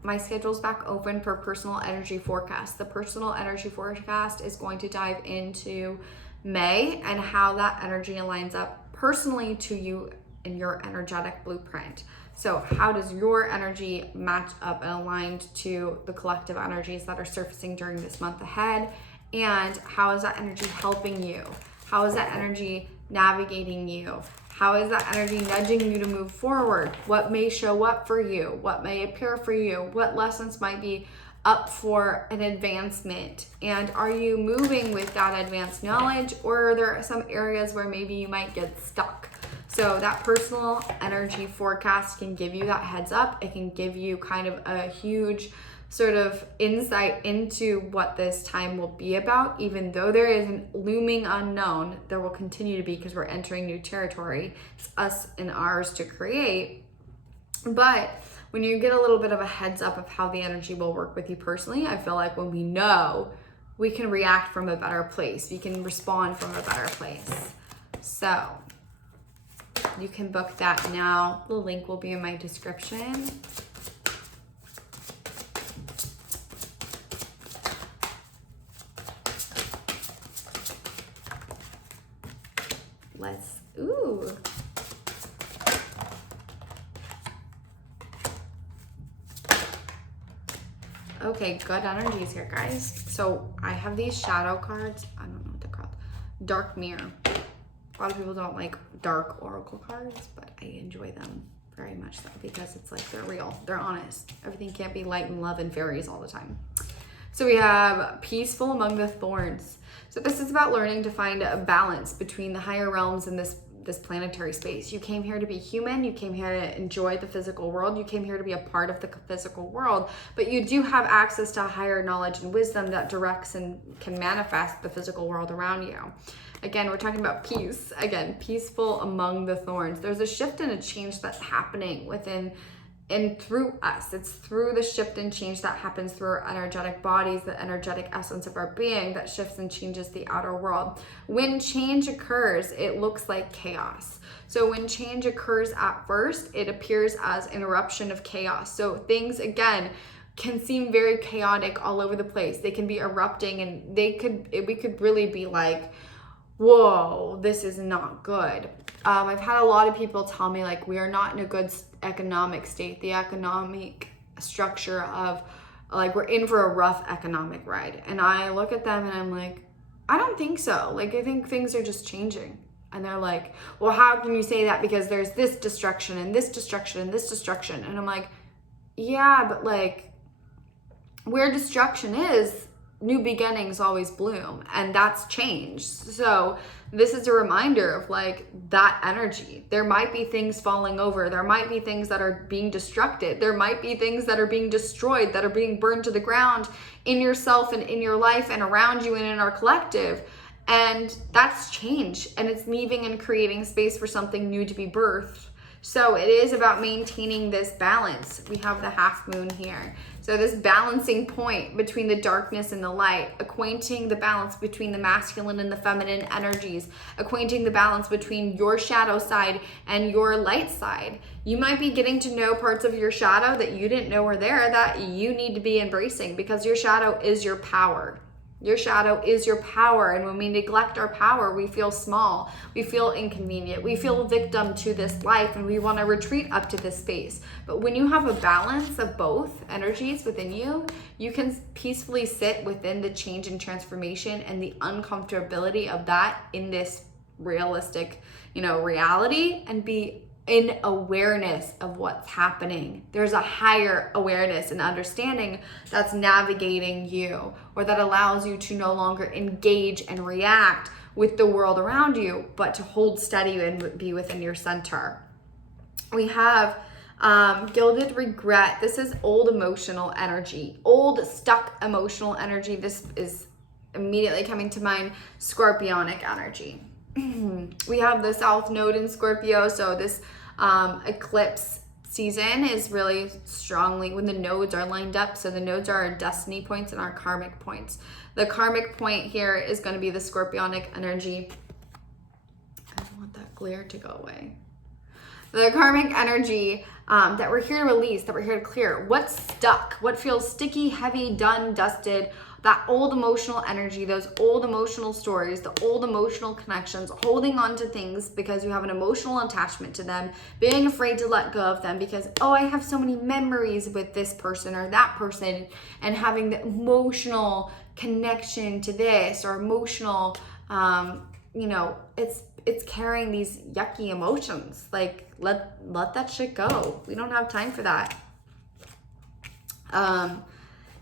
my schedule's back open for personal energy forecast. The personal energy forecast is going to dive into May and how that energy aligns up personally to you in your energetic blueprint. So how does your energy match up and aligned to the collective energies that are surfacing during this month ahead? And how is that energy helping you? How is that energy navigating you? How is that energy nudging you to move forward? What may show up for you? What may appear for you? What lessons might be up for an advancement? And are you moving with that advanced knowledge, or are there some areas where maybe you might get stuck? So that personal energy forecast can give you that heads up. It can give you kind of a huge sort of insight into what this time will be about. Even though there is a looming unknown, there will continue to be, because we're entering new territory. It's us and ours to create. But when you get a little bit of a heads up of how the energy will work with you personally, I feel like when we know, we can react from a better place. We can respond from a better place. So you can book that now. The link will be in my description. Ooh. Okay, good energies here, guys. So I have these shadow cards. I don't know what they're called. Dark Mirror. A lot of people don't like dark oracle cards, but I enjoy them very much so because it's like they're real, they're honest. Everything can't be light and love and fairies all the time. So we have Peaceful Among the Thorns. So this is about learning to find a balance between the higher realms and this planetary space. You came here to be human. You came here to enjoy the physical world. You came here to be a part of the physical world, but you do have access to higher knowledge and wisdom that directs and can manifest the physical world around you. Again, we're talking about peace. Again, peaceful among the thorns. There's a shift and a change that's happening within and through us. It's through the shift and change that happens through our energetic bodies, the energetic essence of our being that shifts and changes the outer world. When change occurs, it looks like chaos. So when change occurs at first, it appears as an eruption of chaos. So things, again, can seem very chaotic all over the place. They can be erupting and we could really be like, whoa, this is not good. I've had a lot of people tell me like we are not in a good economic state. The economic structure of like we're in for a rough economic ride. And I look at them and I'm like, I don't think so. Like I think things are just changing. And they're like, well, how can you say that? Because there's this destruction and this destruction and this destruction. And I'm like, yeah, but like where destruction is, new beginnings always bloom, and that's change. So this is a reminder of like that energy. There might be things falling over. There might be things that are being destructed. There might be things that are being destroyed, that are being burned to the ground in yourself and in your life and around you and in our collective. And that's change, and it's leaving and creating space for something new to be birthed. So it is about maintaining this balance. We have the half moon here. So this balancing point between the darkness and the light, acquainting the balance between the masculine and the feminine energies, acquainting the balance between your shadow side and your light side. You might be getting to know parts of your shadow that you didn't know were there that you need to be embracing, because your shadow is your power. Your shadow is your power, and when we neglect our power, we feel small, we feel inconvenient, we feel victim to this life, and we want to retreat up to this space. But when you have a balance of both energies within you, you can peacefully sit within the change and transformation and the uncomfortability of that in this realistic, reality, and be in awareness of what's happening. There's a higher awareness and understanding that's navigating you, or that allows you to no longer engage and react with the world around you, but to hold steady and be within your center. We have Gilded Regret. This is old emotional energy, old stuck emotional energy. This is immediately coming to mind, Scorpionic energy. We have the South Node in Scorpio, so this eclipse season is really strongly when the nodes are lined up. So the nodes are our destiny points and our karmic points. The karmic point here is going to be the Scorpionic energy. I don't want that glare to go away. The karmic energy that we're here to release, that we're here to clear. What's stuck? What feels sticky, heavy, done, dusted? That old emotional energy, those old emotional stories, the old emotional connections, holding on to things because you have an emotional attachment to them, being afraid to let go of them because, I have so many memories with this person or that person, and having the emotional connection to this or emotional, it's carrying these yucky emotions. Like, let that shit go. We don't have time for that.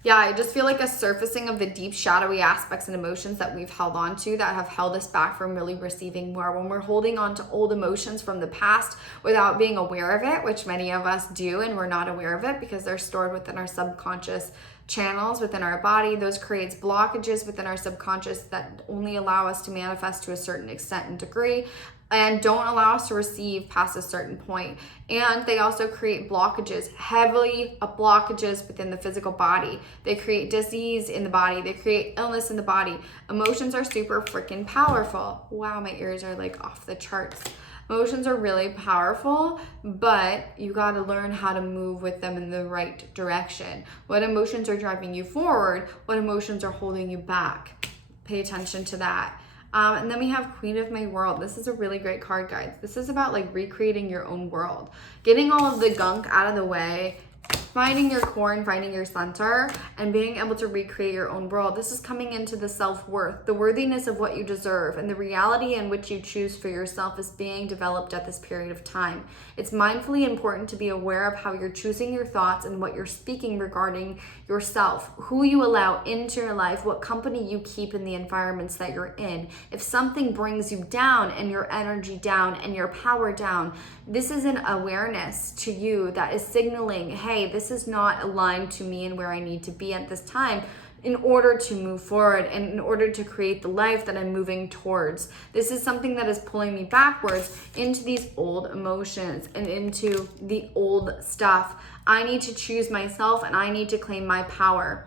I just feel like a surfacing of the deep shadowy aspects and emotions that we've held on to that have held us back from really receiving more. When we're holding on to old emotions from the past without being aware of it, which many of us do, and we're not aware of it because they're stored within our subconscious channels within our body. Those creates blockages within our subconscious that only allow us to manifest to a certain extent and degree, and don't allow us to receive past a certain point. And they also create blockages, heavily blockages within the physical body. They create disease in the body. They create illness in the body. Emotions are super freaking powerful. Wow, my ears are like off the charts. Emotions are really powerful, but you got to learn how to move with them in the right direction. What emotions are driving you forward? What emotions are holding you back? Pay attention to that. And then we have Queen of My World. This is a really great card, guys. This is about like recreating your own world, getting all of the gunk out of the way, finding your core and finding your center, and being able to recreate your own world. This is coming into the self-worth, the worthiness of what you deserve, and the reality in which you choose for yourself is being developed at this period of time. It's mindfully important to be aware of how you're choosing your thoughts and what you're speaking regarding yourself, who you allow into your life, what company you keep in the environments that you're in. If something brings you down and your energy down and your power down, this is an awareness to you that is signaling, hey, this is not aligned to me and where I need to be at this time in order to move forward and in order to create the life that I'm moving towards. This is something that is pulling me backwards into these old emotions and into the old stuff. I need to choose myself and I need to claim my power.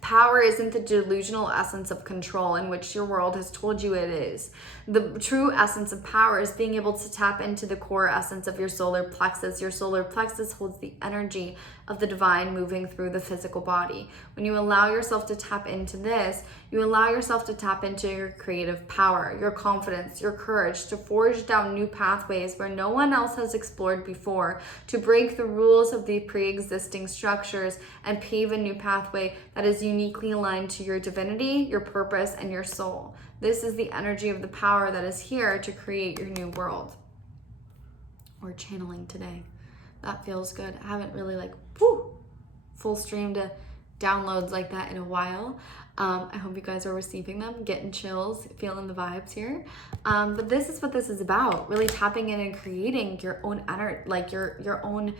Power isn't the delusional essence of control in which your world has told you it is. The true essence of power is being able to tap into the core essence of your solar plexus. Your solar plexus holds the energy of the divine moving through the physical body. When you allow yourself to tap into this, you allow yourself to tap into your creative power, your confidence, your courage to forge down new pathways where no one else has explored before, to break the rules of the pre-existing structures and pave a new pathway that is uniquely aligned to your divinity, your purpose, and your soul. This is the energy of the power that is here to create your new world. We're channeling today. That feels good. I haven't really full streamed downloads like that in a while. I hope you guys are receiving them, getting chills, feeling the vibes here. But this is what this is about, really tapping in and creating your own energy, like your own,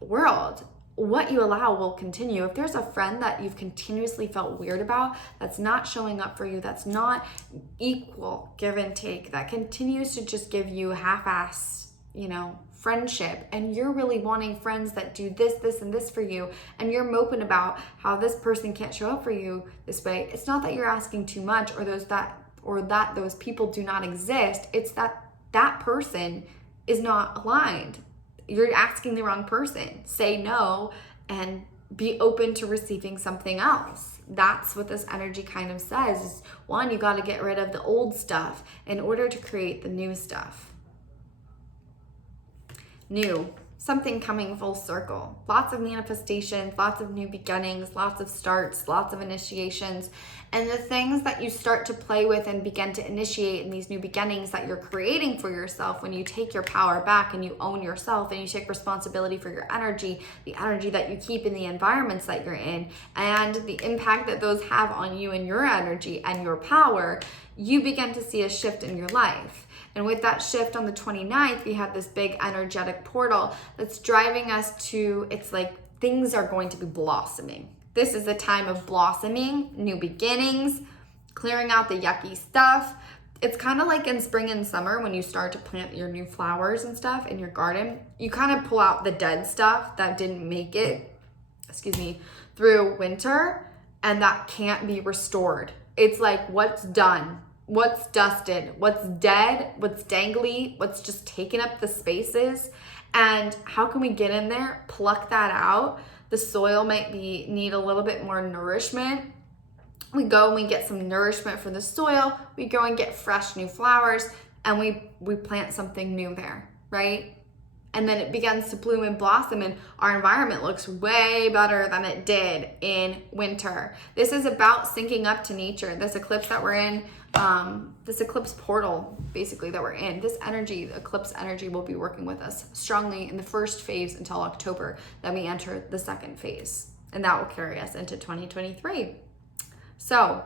world. What you allow will continue. If there's a friend that you've continuously felt weird about, that's not showing up for you, that's not equal give and take, that continues to just give you half-assed, friendship, and you're really wanting friends that do this, and this for you, and you're moping about how this person can't show up for you this way, it's not that you're asking too much or that those people do not exist. It's that person is not aligned. You're asking the wrong person. Say no and be open to receiving something else. That's what this energy kind of says. Is one, you got to get rid of the old stuff in order to create the new stuff. New, something coming full circle. Lots of manifestations, lots of new beginnings, lots of starts, lots of initiations. And the things that you start to play with and begin to initiate in these new beginnings that you're creating for yourself, when you take your power back and you own yourself and you take responsibility for your energy, the energy that you keep in the environments that you're in, and the impact that those have on you and your energy and your power, you begin to see a shift in your life. And with that shift on the 29th, we have this big energetic portal that's driving us to, it's like things are going to be blossoming. This is a time of blossoming, new beginnings, clearing out the yucky stuff. It's kind of like in spring and summer when you start to plant your new flowers and stuff in your garden. You kind of pull out the dead stuff that didn't make it, through winter, and that can't be restored. It's like what's done, what's dusted, what's dead, what's dangly, what's just taking up the spaces, and how can we get in there, pluck that out? The soil might need a little bit more nourishment. We go and we get some nourishment for the soil, we go and get fresh new flowers, and we plant something new there, right? And then it begins to bloom and blossom, and our environment looks way better than it did in winter. This is about syncing up to nature. This eclipse that we're in, this eclipse portal basically that we're in, this energy, the eclipse energy, will be working with us strongly in the first phase until October. Then we enter the second phase, and that will carry us into 2023. So,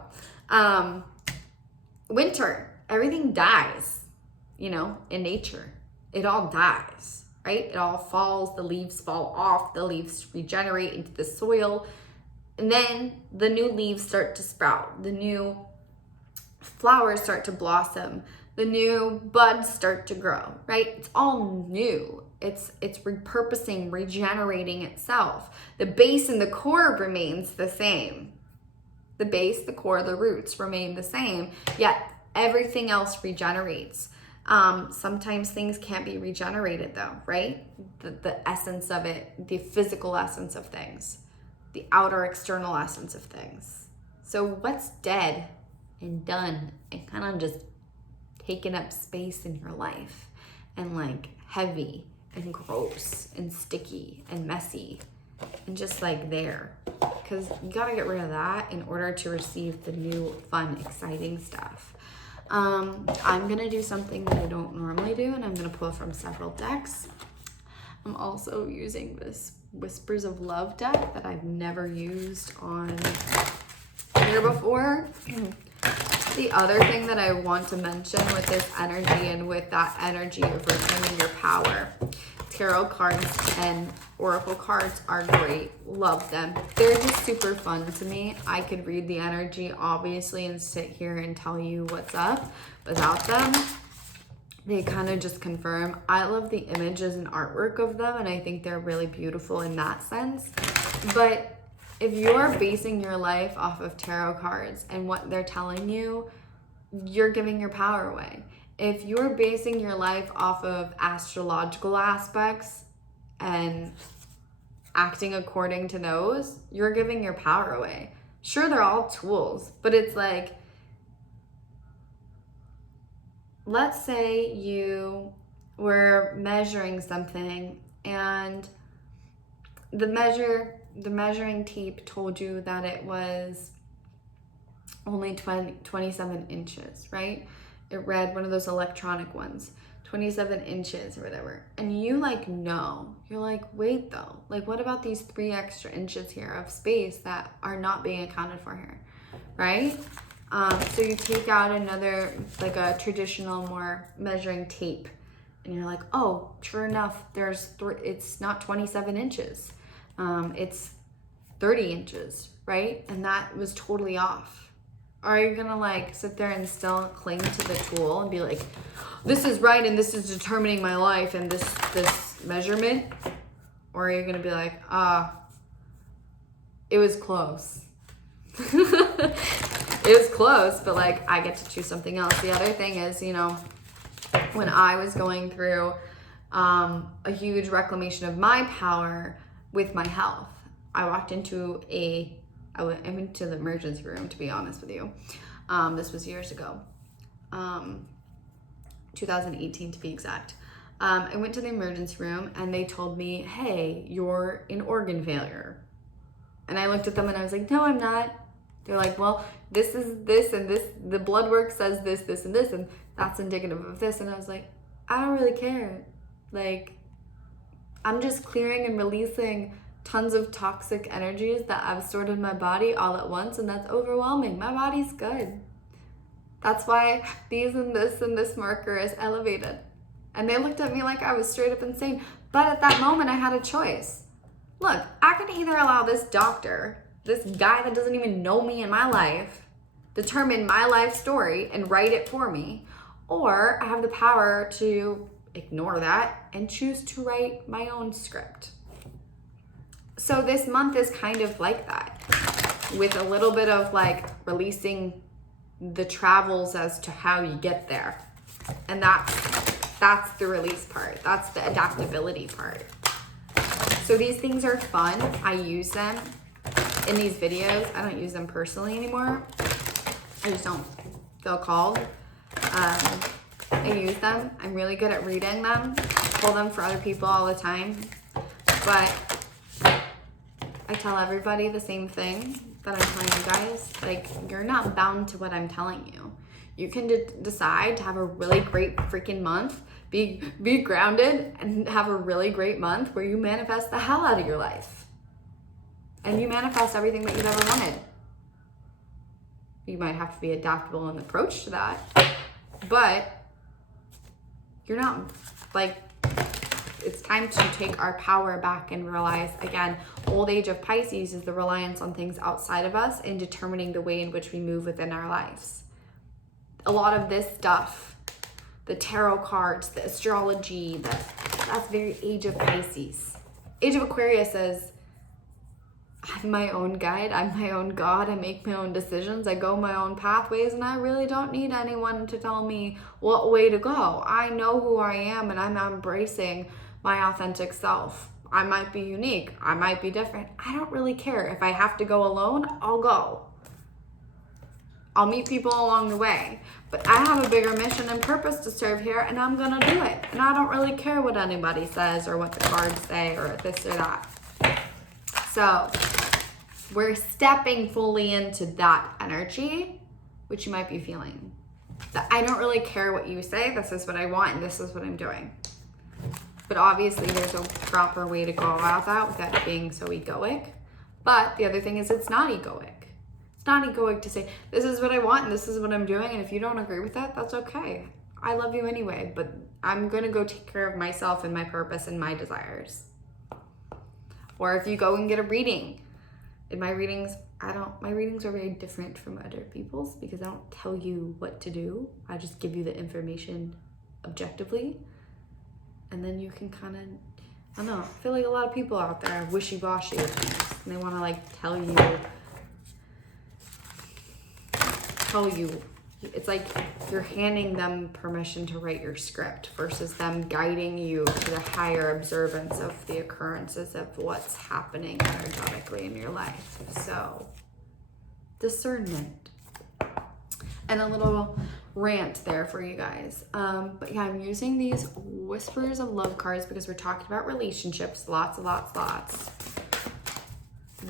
winter, everything dies, in nature. It all dies. right? It all falls, the leaves fall off, the leaves regenerate into the soil, and then the new leaves start to sprout, the new flowers start to blossom, the new buds start to grow, right? It's all new. It's repurposing, regenerating itself. The base and the core remains the same. The base, the core, the roots remain the same, yet everything else regenerates. Sometimes things can't be regenerated though, right? The essence of it, the physical essence of things, the outer external essence of things. So what's dead and done and kind of just taking up space in your life and like heavy and gross and sticky and messy and just like there, because you got to get rid of that in order to receive the new fun exciting stuff. I'm gonna do something that I don't normally do, and I'm gonna pull from several decks. I'm also using this Whispers of Love deck that I've never used on here before. The other thing that I want to mention with this energy and with that energy of reclaiming your power, tarot cards and oracle cards are great. Love them. They're just super fun to me. I could read the energy, obviously, and sit here and tell you what's up. Without them, they kind of just confirm. I love the images and artwork of them, and I think they're really beautiful in that sense. But if you're basing your life off of tarot cards and what they're telling you, you're giving your power away. If you're basing your life off of astrological aspects and acting according to those, you're giving your power away. Sure, they're all tools, but it's like, let's say you were measuring something and the measuring tape told you that it was only 27 inches, right? It read one of those electronic ones, 27 inches or whatever. And you like, no, you're like, wait though, like what about these 3 extra inches here of space that are not being accounted for here, right? So you take out another, like a traditional more measuring tape, and you're like, oh, sure enough, it's not 27 inches. It's 30 inches, right? And that was totally off. Are you gonna like sit there and still cling to the tool and be like, this is right and this is determining my life and this measurement? Or are you gonna be like, it was close. It was close, but like I get to choose something else. The other thing is, you know, when I was going through a huge reclamation of my power with my health, I went into the emergency room, to be honest with you. This was years ago, 2018 to be exact. I went to the emergency room and they told me, hey, you're in organ failure. And I looked at them and I was like, no, I'm not. They're like, well, this is this and this, the blood work says this, this, and this, and that's indicative of this. And I was like, I don't really care. Like, I'm just clearing and releasing tons of toxic energies that I've stored in my body all at once, and that's overwhelming. My body's good. That's why these and this marker is elevated. And they looked at me like I was straight up insane. But at that moment, I had a choice. Look, I can either allow this doctor, this guy that doesn't even know me in my life, determine my life story and write it for me, or I have the power to ignore that and choose to write my own script. So this month is kind of like that, with a little bit of like releasing the travels as to how you get there. And that's the release part. That's the adaptability part. So these things are fun. I use them in these videos. I don't use them personally anymore. I just don't feel called. I use them. I'm really good at reading them. I pull them for other people all the time. But I tell everybody the same thing that I'm telling you guys. Like, you're not bound to what I'm telling you. You can decide to have a really great freaking month, be grounded, and have a really great month where you manifest the hell out of your life. And you manifest everything that you've ever wanted. You might have to be adaptable in the approach to that, but you're not like It's time to take our power back and realize, again, old age of Pisces is the reliance on things outside of us in determining the way in which we move within our lives. A lot of this stuff, the tarot cards, the astrology, that's very age of Pisces. Age of Aquarius says, I'm my own guide, I'm my own God, I make my own decisions, I go my own pathways, and I really don't need anyone to tell me what way to go. I know who I am, and I'm embracing my authentic self. I might be unique, I might be different. I don't really care. If I have to go alone, I'll go. I'll meet people along the way, but I have a bigger mission and purpose to serve here, and I'm gonna do it. And I don't really care what anybody says or what the cards say or this or that. So we're stepping fully into that energy, which you might be feeling. That I don't really care what you say. This is what I want, and this is what I'm doing. But obviously there's a proper way to go about that without it being so egoic. But the other thing is, it's not egoic. It's not egoic to say, this is what I want and this is what I'm doing, and if you don't agree with that, that's okay. I love you anyway, but I'm gonna go take care of myself and my purpose and my desires. Or if you go and get a reading. In my readings, my readings are very different from other people's because I don't tell you what to do. I just give you the information objectively. And then you can kind of, I don't know, I feel like a lot of people out there are wishy-washy with things. And they want to like tell you, it's like you're handing them permission to write your script versus them guiding you to the higher observance of the occurrences of what's happening energetically in your life. So, discernment. And a little rant there for you guys. But yeah, I'm using these Whispers of Love cards because we're talking about relationships. Lots.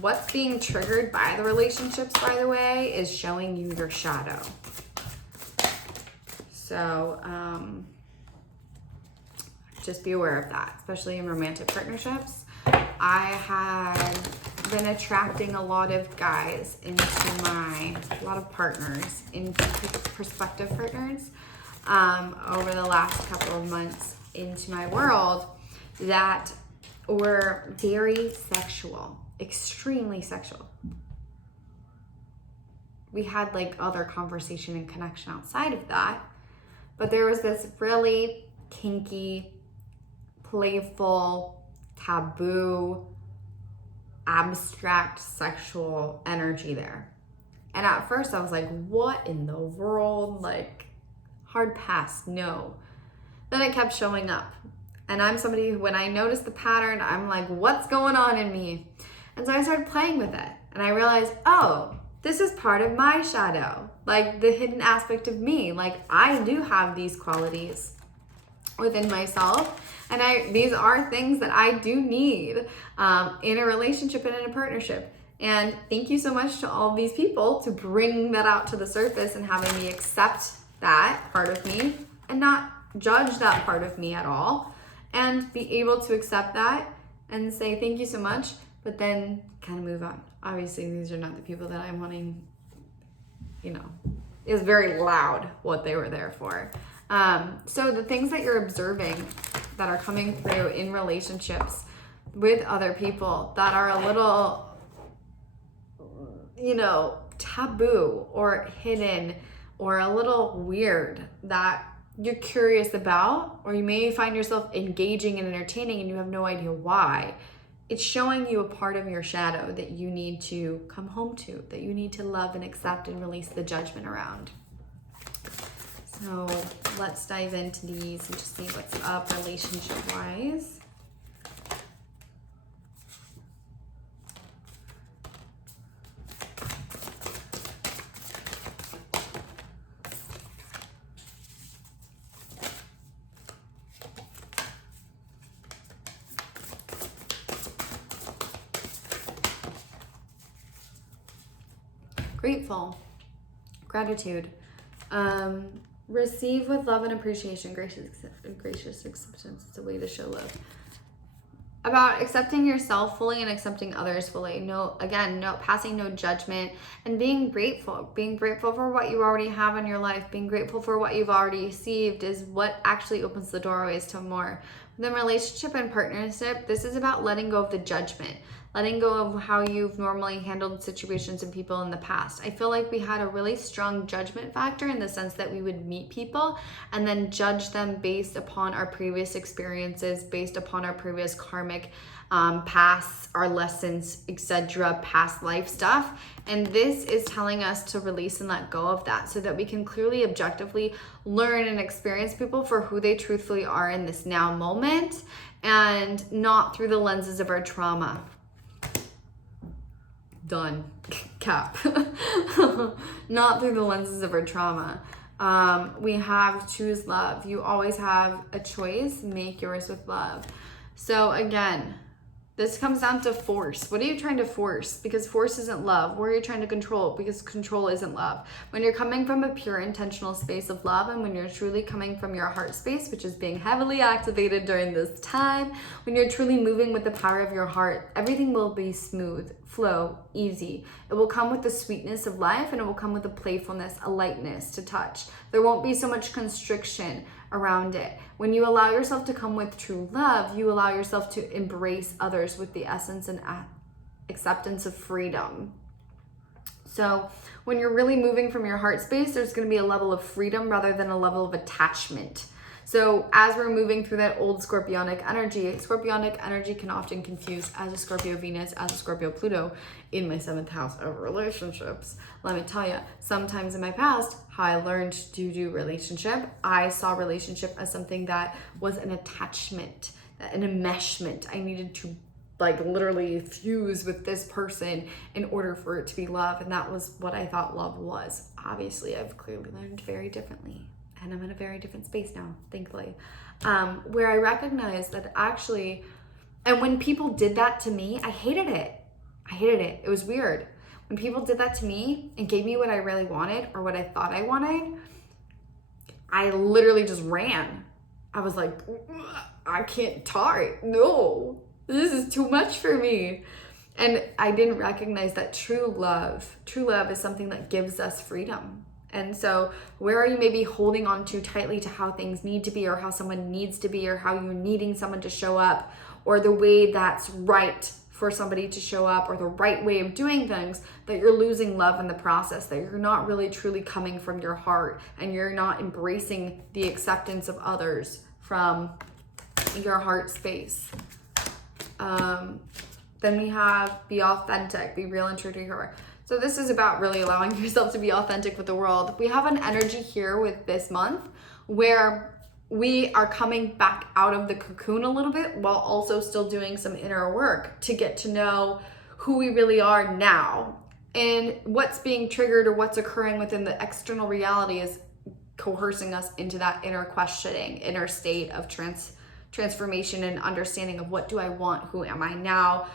What's being triggered by the relationships, by the way, is showing you your shadow. So just be aware of that, especially in romantic partnerships. I had been attracting a lot of guys into a lot of partners, into prospective partners over the last couple of months into my world that were very sexual, extremely sexual. We had like other conversation and connection outside of that, but there was this really kinky, playful, taboo, abstract sexual energy there. And at first I was like, what in the world? Like, hard pass, no. Then it kept showing up. And I'm somebody who, when I notice the pattern, I'm like, what's going on in me? And so I started playing with it. And I realized, oh, this is part of my shadow. Like the hidden aspect of me. Like I do have these qualities within myself. And these are things that I do need in a relationship and in a partnership. And thank you so much to all of these people to bring that out to the surface and having me accept that part of me and not judge that part of me at all. And be able to accept that and say thank you so much, but then kind of move on. Obviously, these are not the people that I'm wanting, it was very loud what they were there for. So the things that you're observing that are coming through in relationships with other people that are a little, taboo or hidden or a little weird that you're curious about, or you may find yourself engaging and entertaining and you have no idea why. It's showing you a part of your shadow that you need to come home to, that you need to love and accept and release the judgment around. So let's dive into these and just see what's up relationship-wise. Grateful, gratitude, receive with love and appreciation, gracious acceptance. It's a way to show love. About accepting yourself fully and accepting others fully. No passing no judgment, and being grateful for what you already have in your life. Being grateful for what you've already received is what actually opens the doorways to more. Then relationship and partnership, this is about letting go of the judgment, letting go of how you've normally handled situations and people in the past. I feel like we had a really strong judgment factor in the sense that we would meet people and then judge them based upon our previous experiences, based upon our previous karmic past, our lessons, etc., past life stuff. And this is telling us to release and let go of that so that we can clearly, objectively learn and experience people for who they truthfully are in this now moment and not through the lenses of our trauma. Done. Cap. Not through the lenses of our trauma. We have choose love. You always have a choice. Make yours with love. So again, this comes down to force. What are you trying to force? Because force isn't love. What are you trying to control? Because control isn't love. When you're coming from a pure intentional space of love, and when you're truly coming from your heart space, which is being heavily activated during this time, when you're truly moving with the power of your heart, everything will be smooth, flow, easy. It will come with the sweetness of life, and it will come with a playfulness, a lightness to touch. There won't be so much constriction around it. When you allow yourself to come with true love, you allow yourself to embrace others with the essence and acceptance of freedom. So when you're really moving from your heart space, there's going to be a level of freedom rather than a level of attachment. So as we're moving through that old Scorpionic energy can often confuse as a Scorpio Venus, as a Scorpio Pluto in my 7th house of relationships. Let me tell you, sometimes in my past, how I learned to do relationship, I saw relationship as something that was an attachment, an enmeshment. I needed to like literally fuse with this person in order for it to be love. And that was what I thought love was. Obviously, I've clearly learned very differently. And I'm in a very different space now, thankfully, where I recognize that actually, and when people did that to me, I hated it. It was weird. When people did that to me and gave me what I really wanted or what I thought I wanted, I literally just ran. I was like, I can't tolerate. No, this is too much for me. And I didn't recognize that true love is something that gives us freedom. And so where are you maybe holding on too tightly to how things need to be or how someone needs to be or how you're needing someone to show up or the way that's right for somebody to show up or the right way of doing things, that you're losing love in the process, that you're not really truly coming from your heart and you're not embracing the acceptance of others from your heart space. Then we have be authentic, be real and true to your heart. So this is about really allowing yourself to be authentic with the world. We have an energy here with this month where we are coming back out of the cocoon a little bit while also still doing some inner work to get to know who we really are now. And what's being triggered or what's occurring within the external reality is coercing us into that inner questioning, inner state of transformation and understanding of what do I want, who am I now,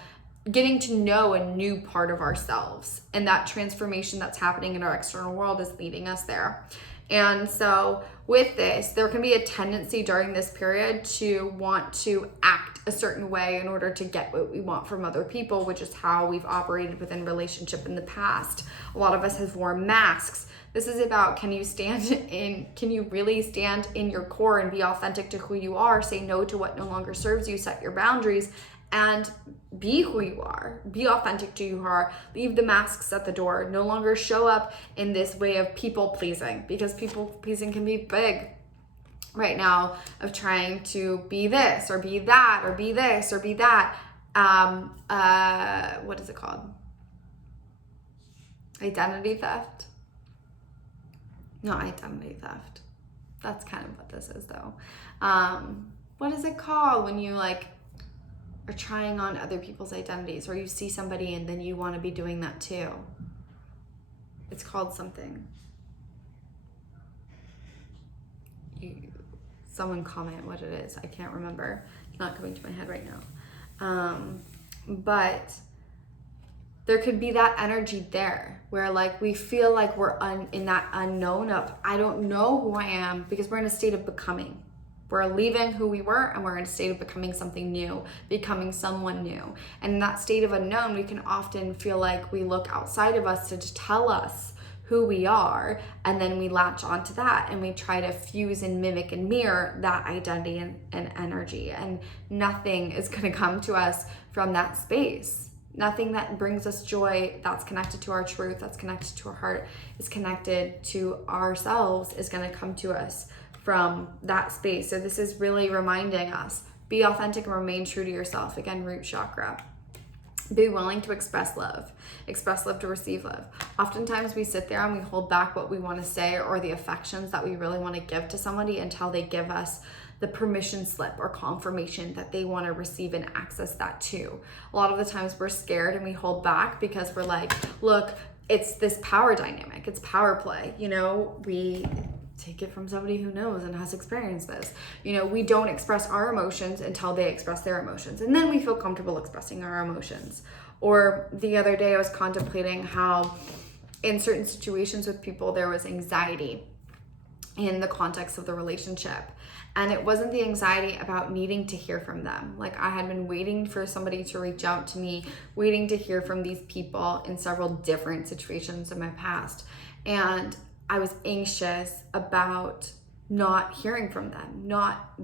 getting to know a new part of ourselves. And that transformation that's happening in our external world is leading us there. And so with this, there can be a tendency during this period to want to act a certain way in order to get what we want from other people, which is how we've operated within relationship in the past. A lot of us have worn masks. This is about, can you really stand in your core and be authentic to who you are, say no to what no longer serves you, set your boundaries, and be who you are, be authentic to who you are, leave the masks at the door, no longer show up in this way of people pleasing, because people pleasing can be big right now, of trying to be this or be that or be this or be that. What is it called? Identity theft? Not identity theft. That's kind of what this is though. What is it called when you like are trying on other people's identities, or you see somebody and then you want to be doing that too? It's called something. Someone comment what it is. I can't remember. It's not coming to my head right now. But there could be that energy there where like we feel like we're in that unknown of, I don't know who I am, because we're in a state of becoming. We're leaving who we were and we're in a state of becoming something new, becoming someone new. And in that state of unknown, we can often feel like we look outside of us to tell us who we are, and then we latch onto that and we try to fuse and mimic and mirror that identity and energy, and nothing is going to come to us from that space. Nothing that brings us joy, that's connected to our truth, that's connected to our heart, is connected to ourselves, is going to come to us from that space. So this is really reminding us, be authentic and remain true to yourself. Again, root chakra. Be willing to express love to receive love. Oftentimes we sit there and we hold back what we want to say or the affections that we really want to give to somebody until they give us the permission slip or confirmation that they want to receive and access that too. A lot of the times we're scared and we hold back because we're like, look, it's this power dynamic, it's power play. You know, we take it from somebody who knows and has experienced this. You know, we don't express our emotions until they express their emotions, and then we feel comfortable expressing our emotions. Or the other day I was contemplating how in certain situations with people there was anxiety in the context of the relationship. And it wasn't the anxiety about needing to hear from them. Like, I had been waiting for somebody to reach out to me, waiting to hear from these people in several different situations in my past. And I was anxious about not hearing from them, not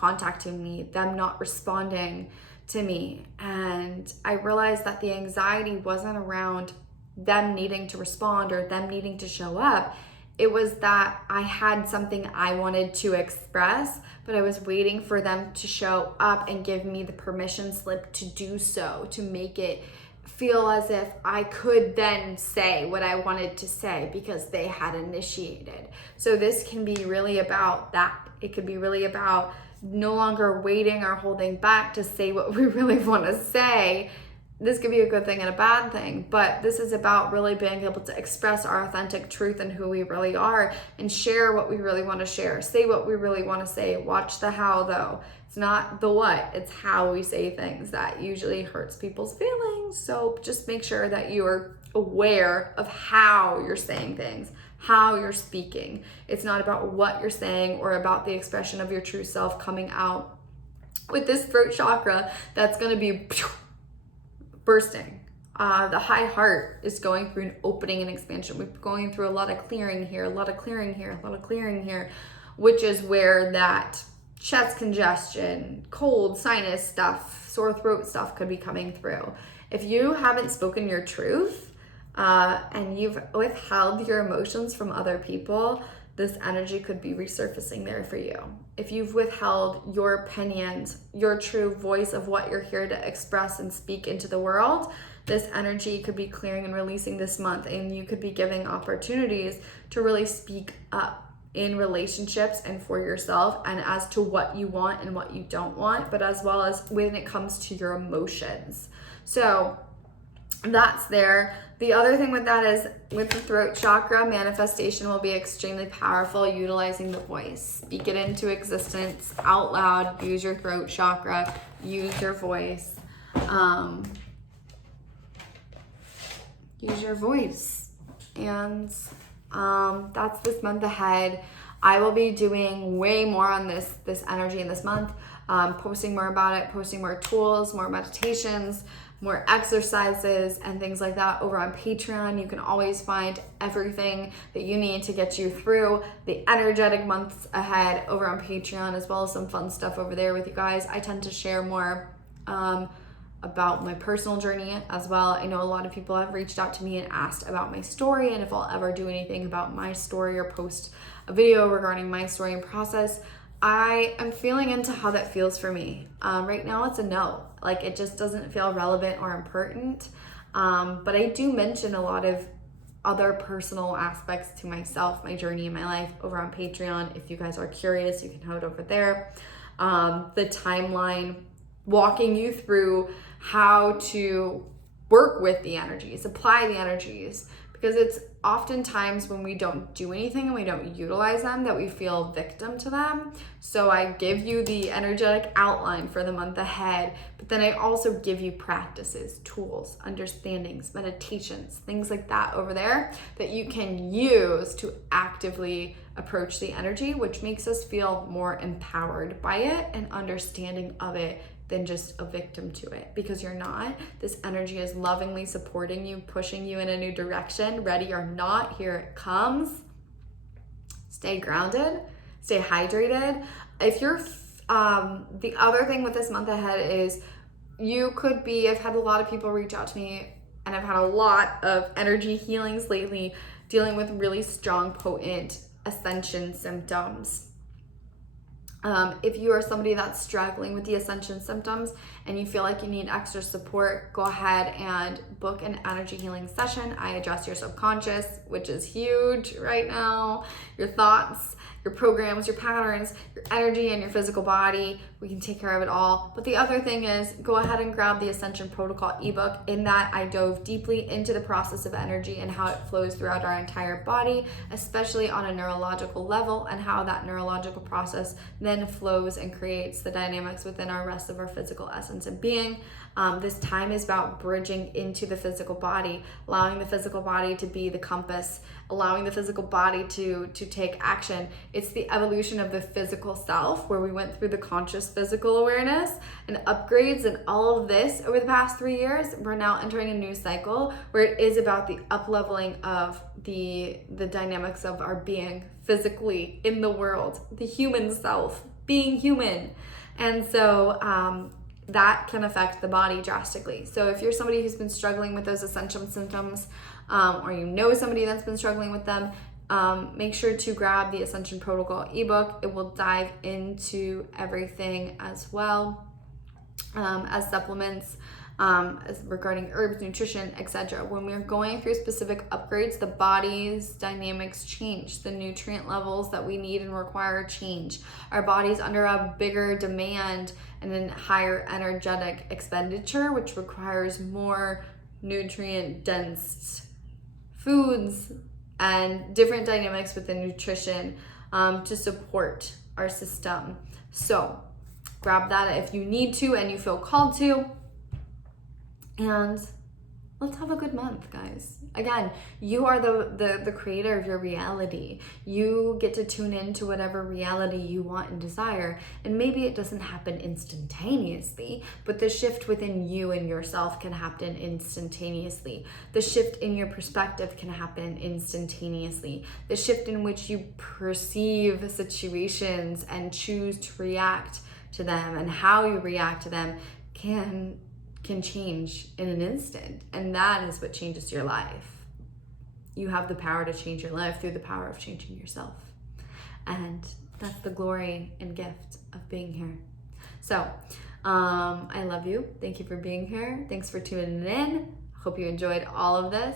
contacting me, them not responding to me. And I realized that the anxiety wasn't around them needing to respond or them needing to show up. It was that I had something I wanted to express, but I was waiting for them to show up and give me the permission slip to do so, to make it feel as if I could then say what I wanted to say because they had initiated. So this can be really about that. It could be really about no longer waiting or holding back to say what we really want to say. This could be a good thing and a bad thing, but this is about really being able to express our authentic truth and who we really are and share what we really want to share, say what we really want to say. Watch the how though. It's not the what, it's how we say things that usually hurts people's feelings. So just make sure that you are aware of how you're saying things, how you're speaking. It's not about what you're saying or about the expression of your true self coming out. With this throat chakra, that's going to be bursting. The high heart is going through an opening and expansion. We're going through a lot of clearing here, a lot of clearing here, a lot of clearing here, which is where that chest congestion, cold, sinus stuff, sore throat stuff could be coming through. If you haven't spoken your truth and you've withheld your emotions from other people, this energy could be resurfacing there for you. If you've withheld your opinions, your true voice of what you're here to express and speak into the world, this energy could be clearing and releasing this month, and you could be giving opportunities to really speak up in relationships and for yourself, and as to what you want and what you don't want, but as well as when it comes to your emotions. So that's there. The other thing with that is with the throat chakra, manifestation will be extremely powerful utilizing the voice. Speak it into existence out loud. Use your throat chakra. Use your voice. Use your voice. And that's this month ahead. I will be doing way more on this energy in this month. Posting more about it, posting more tools, more meditations, more exercises and things like that over on Patreon. You can always find everything that you need to get you through the energetic months ahead over on Patreon, as well as some fun stuff over there with you guys. I tend to share more about my personal journey as well. I know a lot of people have reached out to me and asked about my story and if I'll ever do anything about my story or post a video regarding my story and process. I am feeling into how that feels for me. Right now it's a no. Like, it just doesn't feel relevant or important. But I do mention a lot of other personal aspects to myself, my journey in my life over on Patreon. If you guys are curious, you can head over there. The timeline, walking you through how to work with the energies, apply the energies, because it's oftentimes when we don't do anything and we don't utilize them that we feel victim to them. So I give you the energetic outline for the month ahead, but then I also give you practices, tools, understandings, meditations, things like that over there that you can use to actively approach the energy, which makes us feel more empowered by it and understanding of it than just a victim to it, because you're not. This energy is lovingly supporting you, pushing you in a new direction, ready or not, here it comes. Stay grounded, stay hydrated. If you're, the other thing with this month ahead is you could be, I've had a lot of people reach out to me, and I've had a lot of energy healings lately dealing with really strong, potent ascension symptoms. If you are somebody that's struggling with the ascension symptoms and you feel like you need extra support, go ahead and book an energy healing session. I address your subconscious, which is huge right now, your thoughts, your programs, your patterns, your energy, and your physical body. We can take care of it all. But the other thing is, go ahead and grab the Ascension Protocol ebook. In that, I dove deeply into the process of energy and how it flows throughout our entire body, especially on a neurological level, and how that neurological process then flows and creates the dynamics within our rest of our physical essence and being. This time is about bridging into the physical body, allowing the physical body to be the compass, allowing the physical body to take action. It's the evolution of the physical self, where we went through the conscious physical awareness and upgrades and all of this over the past 3 years. We're now entering a new cycle where it is about the up-leveling of the dynamics of our being physically in the world, the human self, being human. And so that can affect the body drastically. So if you're somebody who's been struggling with those ascension symptoms, or you know somebody that's been struggling with them, make sure to grab the Ascension Protocol ebook. It will dive into everything as well, as supplements, as regarding herbs, nutrition, etc. When we're going through specific upgrades, the body's dynamics change. The nutrient levels that we need and require change. Our body's under a bigger demand and then higher energetic expenditure, which requires more nutrient dense foods and different dynamics within nutrition to support our system. So grab that if you need to and you feel called to. And let's have a good month, guys. Again, you are the creator of your reality. You get to tune into whatever reality you want and desire. And maybe it doesn't happen instantaneously, but the shift within you and yourself can happen instantaneously. The shift in your perspective can happen instantaneously. The shift in which you perceive situations and choose to react to them and how you react to them can change in an instant, and that is what changes your life. You have the power to change your life through the power of changing yourself, and that's the glory and gift of being here. So I love you. Thank you for being here. Thanks for tuning in. Hope you enjoyed all of this.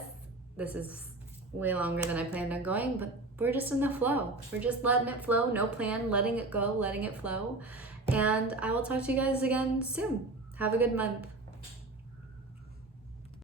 This is way longer than I planned on going, but we're just in the flow. We're just letting it flow. No plan, letting it go, letting it flow. And I will talk to you guys again soon. Have a good month.